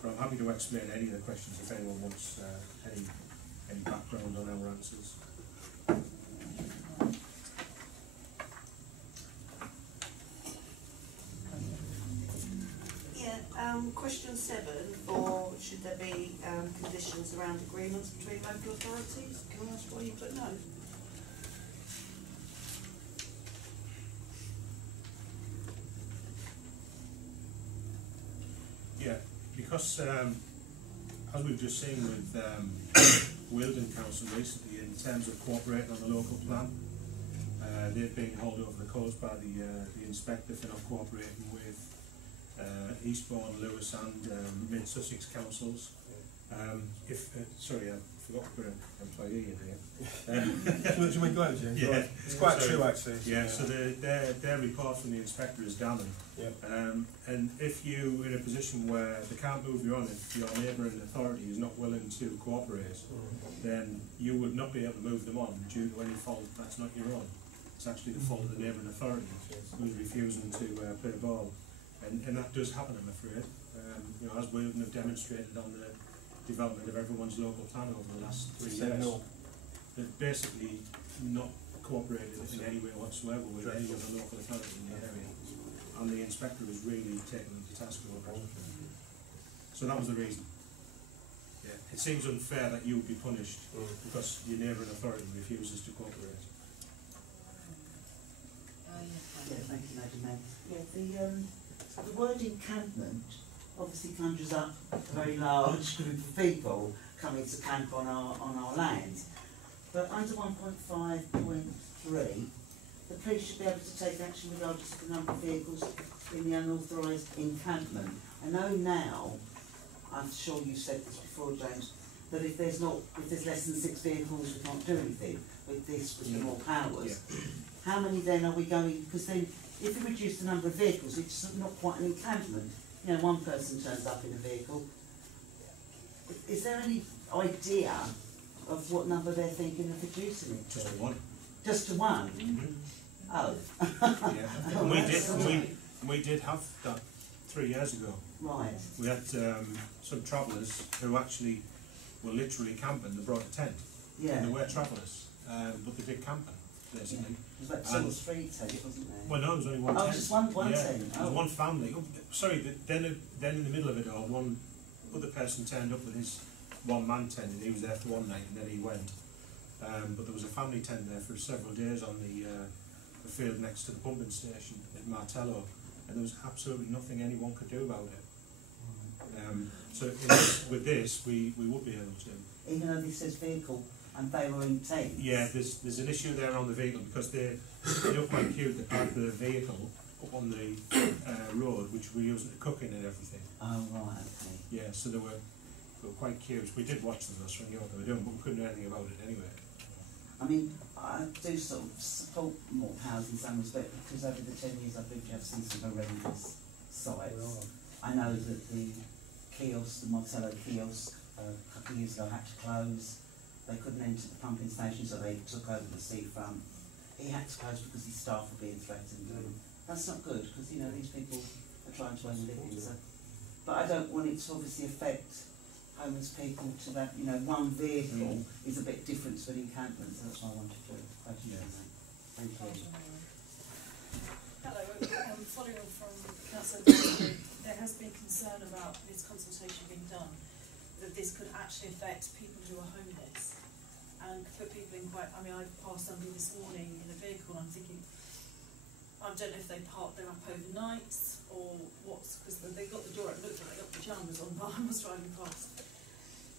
But I'm happy to explain any of the questions if anyone wants any background on our answers. Question 7, or should there be conditions around agreements between local authorities? Can I ask why you put no? Yeah, because as we've just seen with Wealdon Council recently, in terms of cooperating on the local plan, they've been held over the coals by the inspector for not cooperating with Eastbourne, Lewis and Mid-Sussex councils. Sorry, I forgot to put an employee in here. Do you mean go out, James? Yeah. It's quite true, actually. Yeah, so their report from the inspector is damning. Yeah. And if you're in a position where they can't move you on, if your neighbouring authority is not willing to cooperate, then you would not be able to move them on due to any fault that's not your own. It's actually the fault of the neighbouring authority who's refusing to play ball. And that does happen, I'm afraid. As Wealdon have demonstrated on the development of everyone's local plan over the last 3 years, they've basically not cooperated in any way whatsoever with any of the local authorities in the area. And the inspector has really taken the task over. So that was the reason. Yeah. It seems unfair that you would be punished because your neighbouring authority refuses to cooperate. Yeah, thank you, Madam Mayor. Yeah, the word encampment obviously conjures up a very large group of people coming to camp on our land. But under 1.5.3, the police should be able to take action regardless of the number of vehicles in the unauthorised encampment. I know now, I'm sure you said this before, James, that if there's less than 6 vehicles, we can't do anything with this, with the more powers. Yeah. How many then are we going, because then if we reduce the number of vehicles, it's not quite an encampment. You know, one person turns up in a vehicle. Is there any idea of what number they're thinking of reducing it to? Just to one. Just to one? Oh. Yeah. And we did have that 3 years ago. Right. We had some travellers who actually were literally camping. They brought a tent. Yeah. And they were travellers, but they did camping, basically. Yeah. It was like 2 or 3 tents, wasn't there? Well, no, there was only one tent. Oh, just one yeah. tent. There was one family. Oh, sorry, then in the middle of it all, one other person turned up with his one-man tent, and he was there for one night, and then he went. But there was a family tent there for several days on the field next to the pumping station at Martello, and there was absolutely nothing anyone could do about it. So with this, we would be able to. Even though this says vehicle, and they were in tents? Yeah, there's an issue there on the vehicle, because they look quite cute. They parked the vehicle up on the road, which we use for cooking and everything. Oh, right, okay. Yeah, so they were quite cute. We did watch them, so we knew what they were doing, but we couldn't do anything about it anyway. I mean, I do sort of support more powers in some respect, because over the 10 years I've lived here, I've seen some horrendous sights. I know that the kiosk, the Martello kiosk, a couple of years ago had to close. They couldn't enter the pumping station, so they took over the seafront. He had to close because his staff were being threatened. That's not good, because, you know, these people are trying to earn a living. So. But I don't want it to obviously affect homeless people to that, you know, one vehicle is a bit different to an encampment, so that's why I wanted to question that. Thank you. Hello, following on from Councillor Daly, there has been concern about this consultation being done, that this could actually affect people who are homeless and put people in quite, I mean, I passed somebody this morning in a vehicle and I'm thinking, I don't know if they parked there up overnight or what's, because they got the door, it looked like they got pyjamas on while I was driving past.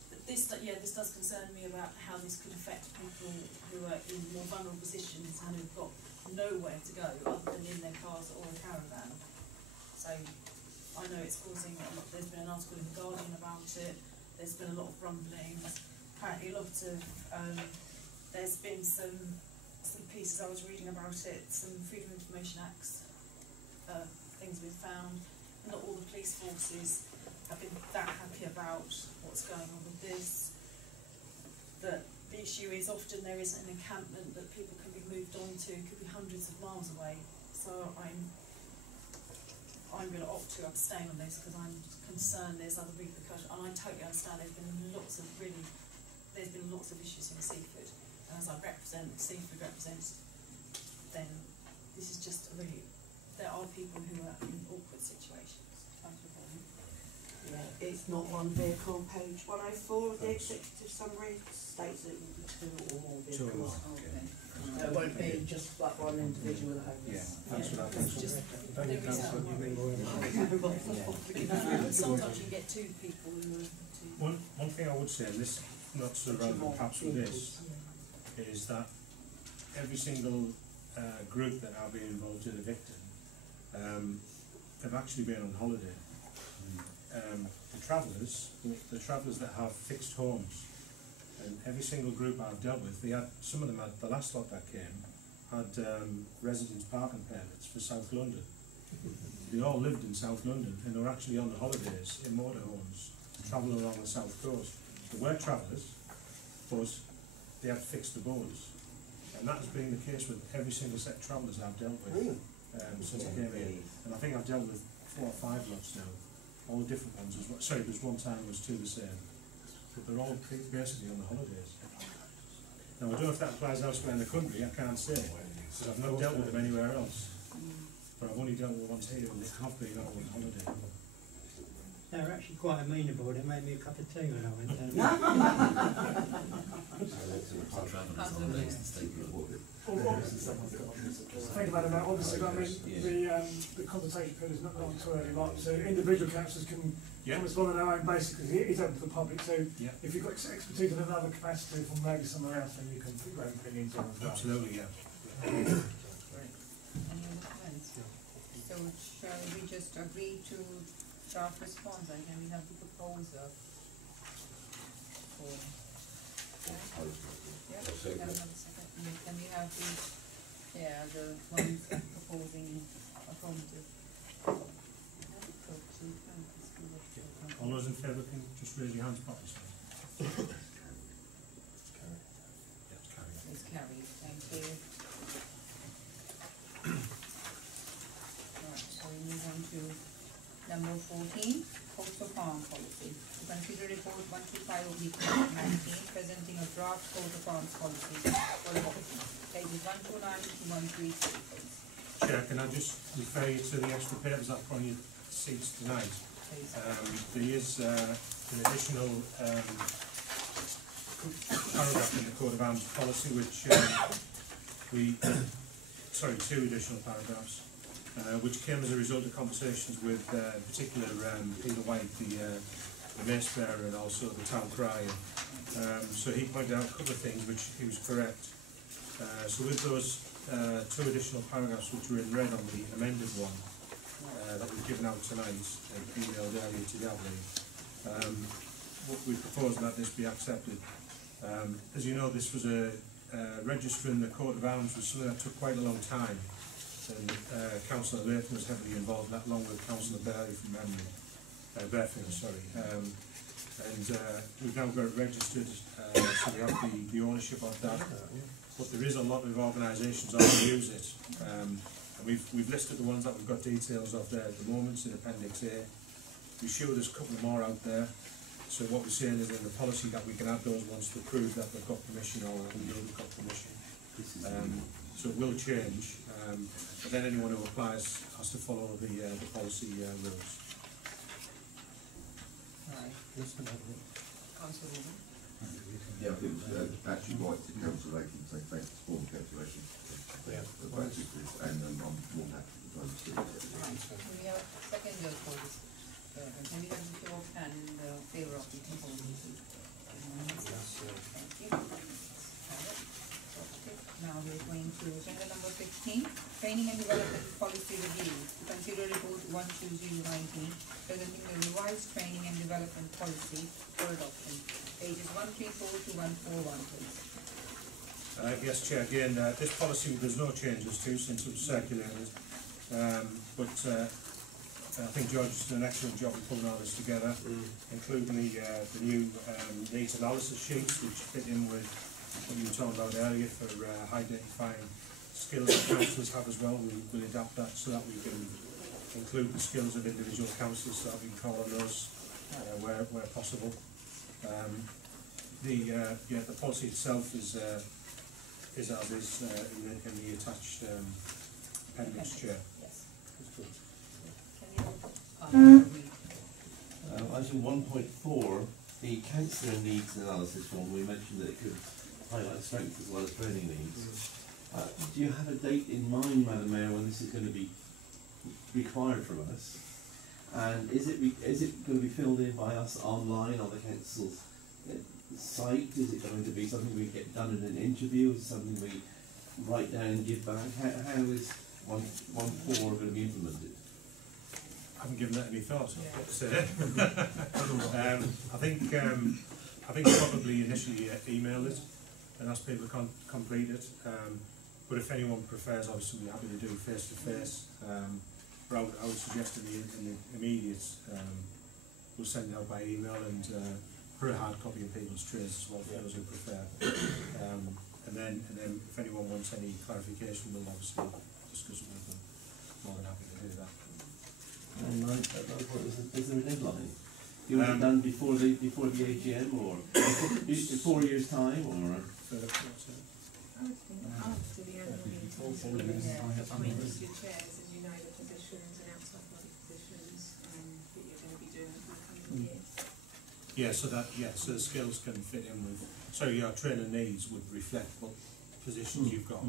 But this does concern me about how this could affect people who are in more vulnerable positions and who've got nowhere to go other than in their cars or a caravan. So I know it's causing a lot, there's been an article in The Guardian about it, there's been a lot of rumblings, apparently a lot of, there's been some pieces I was reading about it, some Freedom of Information Acts things we've found. Not all the police forces have been that happy about what's going on with this. That the issue is often there isn't an encampment that people can be moved on to, could be hundreds of miles away. So I'm going to opt to abstain on this because I'm concerned there's other repercussions, and I totally understand there's been lots of issues in seafood. And as I represent, seafood represents, then this is just there are people who are in awkward situations. Yeah, it's not one vehicle. Page 104 of the executive summary states that it will be 2 or more vehicles. It won't be just like one individual with a homeless. Yeah, thanks for that. Sometimes you get 2 people who are One thing I would say, and this not so relevant perhaps with this, is that every single group that are being involved in evicting have actually been on holiday. The travellers that have fixed homes, and every single group I've dealt with, some of them had, the last lot that came, had residence parking permits for South London. They all lived in South London and they were actually on the holidays in motorhomes, travelling along the south coast. They were travellers, but they had fixed abodes. And that has been the case with every single set of travellers I've dealt with since I came here. And I think I've dealt with 4 or 5 lots now, all different ones as well. Sorry, there's one time there was 2 the same, but they're all basically on the holidays. Now I don't know if that applies elsewhere in the country, I can't say, because I've not dealt with them anywhere else. But I've only dealt with ones here that have been on holiday. They were actually quite amenable. They made me a cup of tea when I went down. Thank you, Madam Mayor. Obviously, I mean, the consultation period is not too early, Mark, so individual councillors can respond on their own basis because it is open to the public. So if you've got expertise in another capacity from maybe somewhere else, then you can put your own opinions on as well. Absolutely, yeah. Any other comments? So shall we just agree to draft response and can we have the proposer for can we have the ones proposing affirmative? All those in favour can just raise your hands, please. It's carried, thank you. Alright, so we move on to number 14, coastal farm policy. To consider report 125/2019, presenting a draft coastal farms policy for adoption. Pages 129 to 133. Chair, can I just refer you to the extra papers that are on your seats tonight? There is an additional paragraph in the Code of Arms policy which two additional paragraphs which came as a result of conversations with in particular Peter White, the mace bearer, and also the town crier. So he pointed out a couple of things which he was correct. So with those two additional paragraphs which were in red on the amended one that we've given out tonight and emailed earlier to Gavin, what we propose that this be accepted. As you know, this was registering the coat of arms was something that took quite a long time, and Councillor Layton was heavily involved in that, along with Councillor Berry from memory, Berfield, sorry. And we've now got it registered, so we have the ownership of that. But there is a lot of organisations that use it, and we've listed the ones that we've got details of there at the moment in Appendix A. We sure there's a couple more out there. So what we're saying is in the policy that we can add those ones to prove that they've got permission, or we know they've got permission. So it will change, but then anyone who applies has to follow the policy rules. Right. Councillor Rubin. Yeah, I think it was actually right to Councillor Layton to say thanks to former Councillor Layton. And I'm more than happy to vote for it. Can we have a second vote for this? Can we have the show of hand in favour of the proposal? Thank you. Now we're going to agenda number 15, training and development policy review. To consider report 12019, presenting the revised training and development policy for adoption. Pages 134 to 141, please. Yes, Chair. Again, this policy there's no changes to since it was circulated, but I think George has done an excellent job of pulling all this together, including the new needs analysis sheets, which fit in with what you were talking about earlier for identifying skills that councillors have as well. We'll adapt that so that we can include the skills of individual councillors, so that we can call on those where possible. The policy itself is as is in the attached appendix, Chair. Yes. Item 1.4, the councillor needs analysis form. We mentioned that it could highlight strengths as well as training needs. Do you have a date in mind, Madam Mayor, when this is going to be required from us? And is it going to be filled in by us online on the council's site? Is it going to be something we get done in an interview? Is it something we write down and give back? How is 1.4 going to be implemented? I haven't given that any thought. I think probably initially email it and ask people to complete it. But if anyone prefers, obviously we're happy to do face to face. But I would suggest in the immediate, we'll send it out by email and put a hard copy in people's trays as well for those who prefer. And then if anyone wants any clarification, we'll obviously discuss it with them. More than happy to do that. And is there a deadline? Do you want it done before the AGM, or in 4 years' time, or? I would think after the annual meeting, appoint your chairs and you know the positions and outside body positions that you're going to be doing. I Yeah, so the skills can fit in with, so your trainer needs would reflect what positions you've got.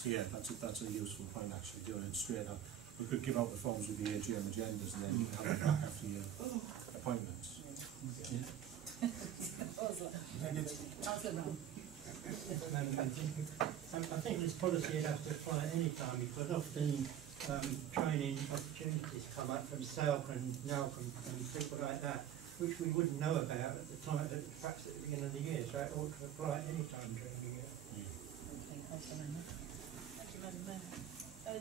So yeah, that's a useful point actually, doing it straight up. We could give out the forms with the AGM agendas and then you can have them back after your appointments. I think this policy would have to apply at any time because often training opportunities come up from Salk and Nalcom and people like that, which we wouldn't know about at the time, perhaps at the beginning of the year, so it ought to apply at any time during the year. Thank you, Madam Mayor.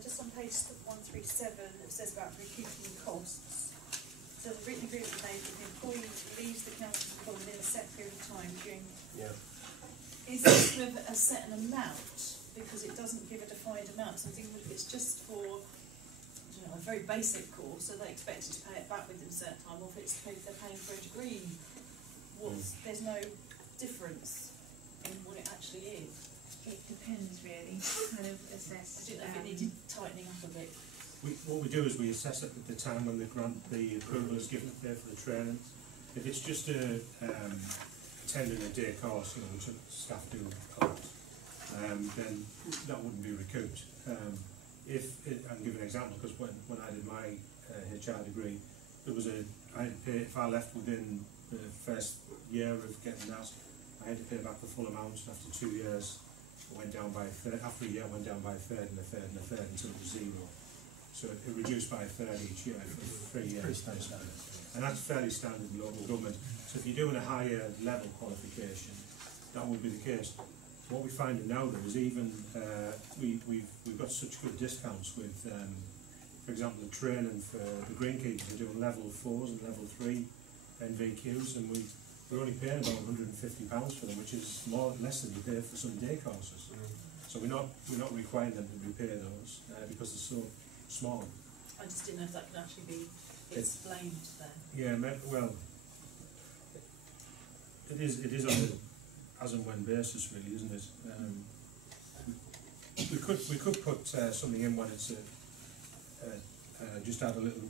Just on page 137, it says about recouping costs. So the written agreement made with the employee leaves the council within a set period of time during. Yeah. Is this sort of a set an amount? Because it doesn't give a defined amount. So I think if it's just for, you know, a very basic course, so they expect you to pay it back within a certain time, or if it's they're paying for a degree, there's no difference in what it actually is. It depends really, kind of assess. I don't know if it needed tightening up a bit. What we do is we assess it at the time when the approval is given there for the training. If it's just attending a day course, you know, which staff do a lot, then that wouldn't be recouped. I can give an example because when I did my HR degree, there was I had to pay, if I left within the first year of getting that, I had to pay back the full amount. After 2 years, it went down by a third. After a year, it went down by a third and a third and a third until it was zero. So it reduced by a third each year for 3 years. And that's fairly standard in local government. So if you're doing a higher level qualification, that would be the case. What we're finding now though is even we've got such good discounts with, for example, the training for the greenkeepers are doing level 4s and level 3 NVQs, and we're only paying about £150 for them, which is less than you pay for some day courses. So we're not requiring them to repay those because they're so small. I just didn't know if that could actually be explained then. Yeah, well, it is on an as and when basis, really, isn't it? We could put something in when it's just add a little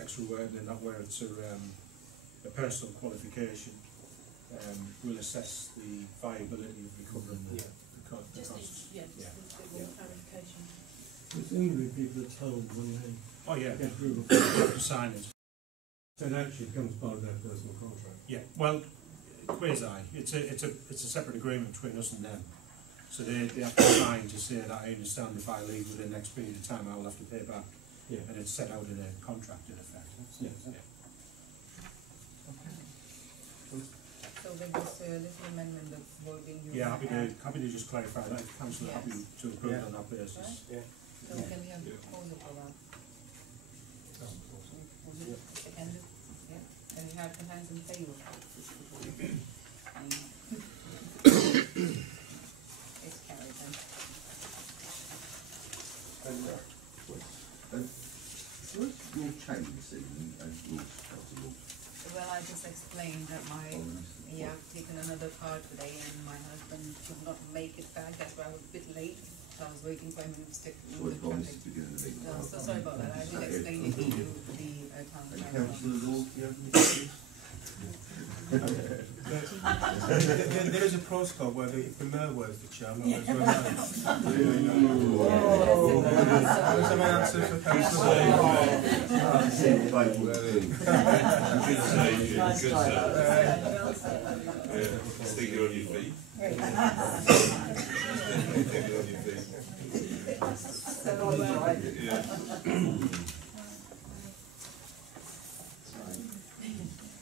extra word in that where it's a personal qualification. We'll assess the viability of recovering the costs. Just a bit more clarification. Presumably people are told when they get approval to sign it. So it actually becomes part of their personal contract. Yeah, well, quasi. It's a separate agreement between us and them. So they have to sign to say that I understand if I leave within the next period of time I will have to pay back. Yeah. And it's set out in a contract in effect. Yes. Yeah. So with this little amendment of wording you happy to just clarify that if council are happy to approve it on that basis. Right? So can we have a proposal for that? Seconded? Yeah. And we have the hands in favour of this proposal. It's carried then. Your changes and rules, council rules. Well, I just explained that I've taken another car today and my husband could not make it back, that's why I was a bit late. I was waiting for him to stick in the traffic. So sorry about that, I will explain it to you, the town council. Councillor Law, do you have any questions? There is a protocol where if the mayor was the chairman, there's no answer. There's an answer for councillor. Stick it on your feet.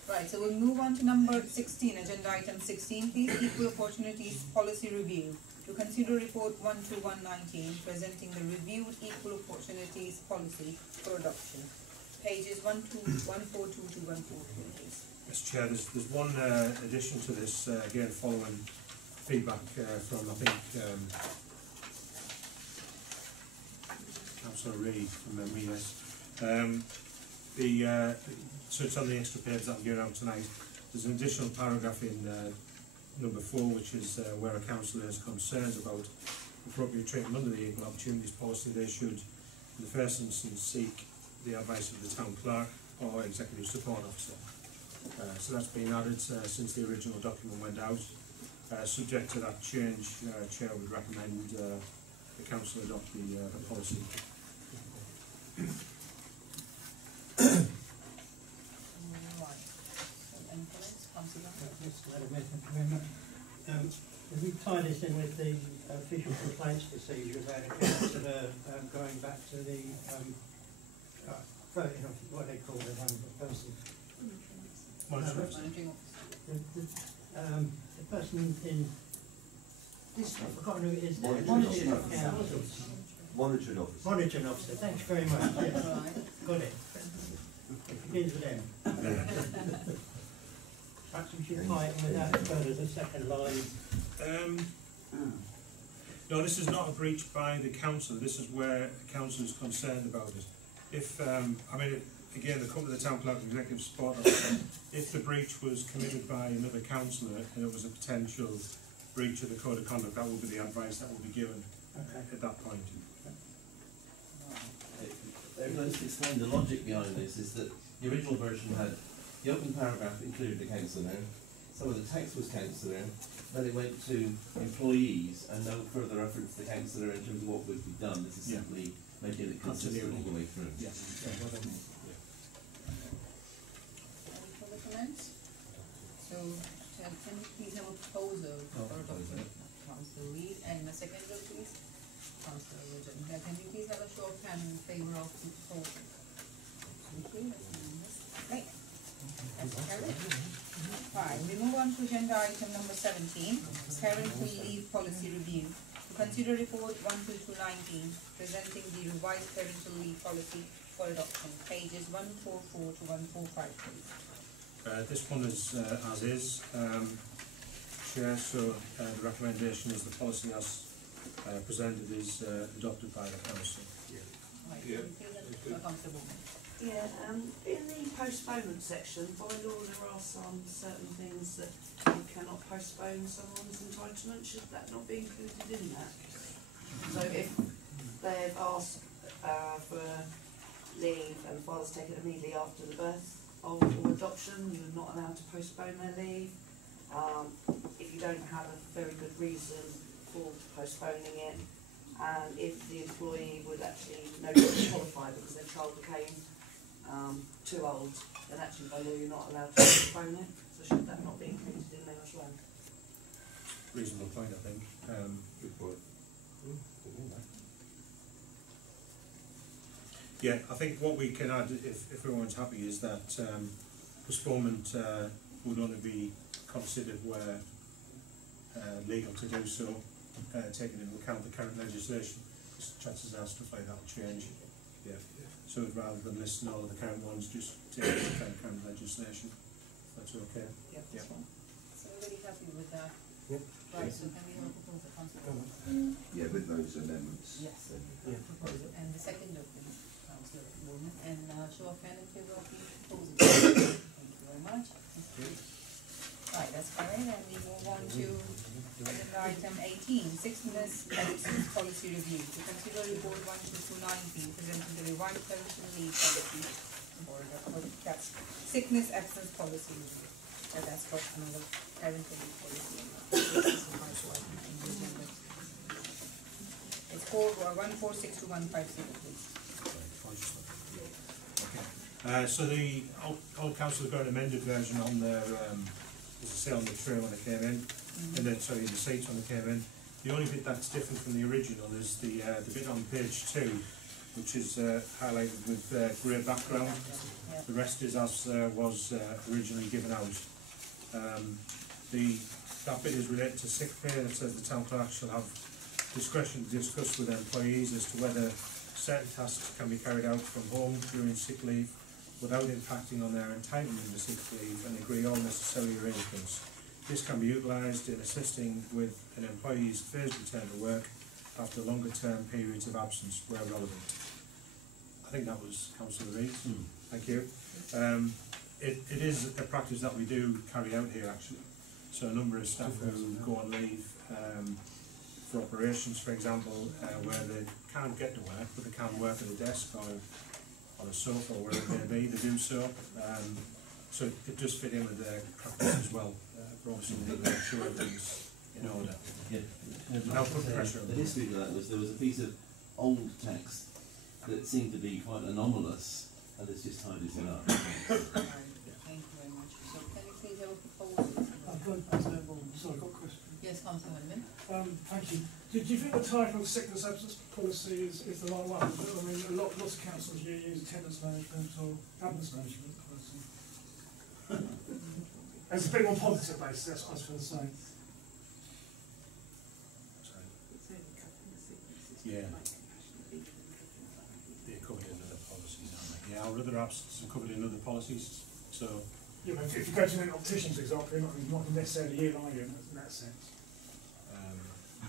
Right, so we'll move on to number 16, agenda item 16, please. Equal Opportunities Policy Review. To consider report 12119, presenting the reviewed Equal Opportunities Policy for adoption. Pages 142 to 143, please. Mr. Chair, there's one addition to this, again following feedback from, I think, Councillor Reid from memory, yes. So it's on the extra page that I'm giving out tonight. There's an additional paragraph in number 4, which is where a councillor has concerns about appropriate treatment under the Equal Opportunities Policy. They should, in the first instance, seek the advice of the town clerk or executive support officer. So that's been added since the original document went out. Subject to that change, Chair would recommend the Council adopt the policy. If we tie this in with the official complaints procedure about a councillor going back to the voting office, what they call it, the person. Monitoring The person in this, I've forgotten who it is now. Monitoring officer. Monitoring officer. Monitoring officer, thank you very much. Yes. Got it. It begins with M. Perhaps we should tie it without further the second line. No, this is not a breach by the council. This is where a council is concerned about it. If, I mean, again, the company, the town clerk and executive support officer, if the breach was committed by another councillor and it was a potential breach of the code of conduct, that would be the advice that would be given at that point. Let's explain the logic behind this. Is that the original version had the open paragraph included the councillor, some of the text was councillor, then it went to employees and no further reference to councillor in terms of what would be done. This is simply making it consistent all the way through. Any further comments? So, can we please have a proposal for adoption? Councillor Reid, and a second vote, please. Councillor Woodon. Can we please have a show of hands in favour of the proposal? Thank you. Right. That's carried. Right, we move on to agenda item number 17, parental leave policy review. To consider report 12219, presenting the revised parental leave policy for adoption, pages 144 to 145, please. This one is as is, Chair, so the recommendation is the policy as presented is adopted by the Council. Right, can you feel comfortable? Yeah, in the postponement section, by law there are some certain things that you cannot postpone someone's entitlement. Should that not be included in that? So if they've asked for leave and the father's taken immediately after the birth or adoption, you're not allowed to postpone their leave. If you don't have a very good reason for postponing it, and if the employee would actually no longer qualify because their child became too old, then actually by law you're not allowed to postpone it. So should that not be included in there as well? Reasonable point, I think. Good point. Yeah, I think what we can add, if everyone's happy, is that postponement would only be considered where legal to do so, taking into account the current legislation. Chances are stuff like that will change. Yeah. So rather than listing all of the current ones, just take into account current legislation. If that's okay. Yep, that's fine. So everybody happy with that? Yep. Right, so can we have a proposal, Councillor? Yeah, with those amendments. Yes, proposal. And the second of them, Councillor Woolman, and show of hand in favour of the proposal. Thank you very much. Right, that's carried, and we move on to agenda item 18, sickness absence policy review. To consider report 12219, presenting the revised parental leave policy board. That's sickness absence policy review. And that's got another parental leave policy. It's called 1462156, please. So the old council have got an amended version on their, as I say, on the tray when it came in, and then sorry, the seats when it came in. The only bit that's different from the original is the bit on page 2, which is highlighted with grey background. The rest is as was originally given out. That bit is related to sick pay. It says the town clerk shall have discretion to discuss with employees as to whether certain tasks can be carried out from home during sick leave without impacting on their entitlement to sick leave, and agree all necessary arrangements. This can be utilised in assisting with an employee's phased return to work after longer term periods of absence where relevant. I think that was Councillor Reid. Thank you. It is a practice that we do carry out here actually. So a number of staff who go on leave for operations, for example, where they can't get to work but they can work at a desk or on a sofa or wherever it may be, they do so. So it does fit in with their practice as well, obviously we need to make sure everything's in order. Yeah. And I'll put pressure on The them. history of that was there was a piece of old text that seemed to be quite anomalous, and it's just tidied it up. Thank you very much. So can you please have a proposal? Sorry, I've got a question. Yes, Councillor Windman. Thank you. Do you think the title of sickness absence policy is the right one? I mean, lots of councils use attendance management or absence management policy. It's a bit more positive based, that's what I was going to say. Yeah. They're covered in other policies, aren't they? Yeah, our other absences are covered in other policies, so... Yeah, but if you go to an optician, for example, you're not necessarily ill, are you, in that sense?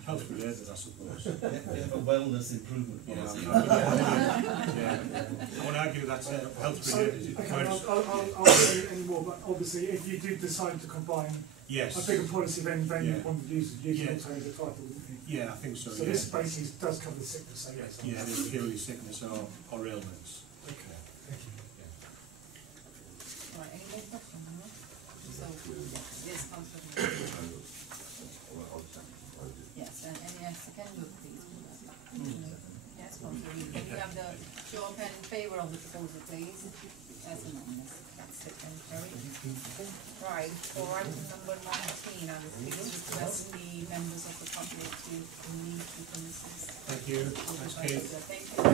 Health related, I suppose. We have a wellness improvement policy. Yeah. I would argue that's health related. Okay, I'll say it anymore, but obviously if you do decide to combine yes. a bigger policy, then yeah. you want to use yeah. an alternative title, wouldn't you? Yeah, I think so. So yeah. this basically does cover the sickness, so yes. Yeah, it's purely sickness or ailments. Okay, thank you. Right, any more questions? No? So, yes, Councillor. Yes, and any second vote, please. Yes, Councillor Reid. Can we have the show of hand in favour of the proposal, please? That's unanimous. That's it, and carried. Right, for item number 19, I would please request the members of the public to meet with the Mrs. Thank you. Thanks, Kate. Thank you.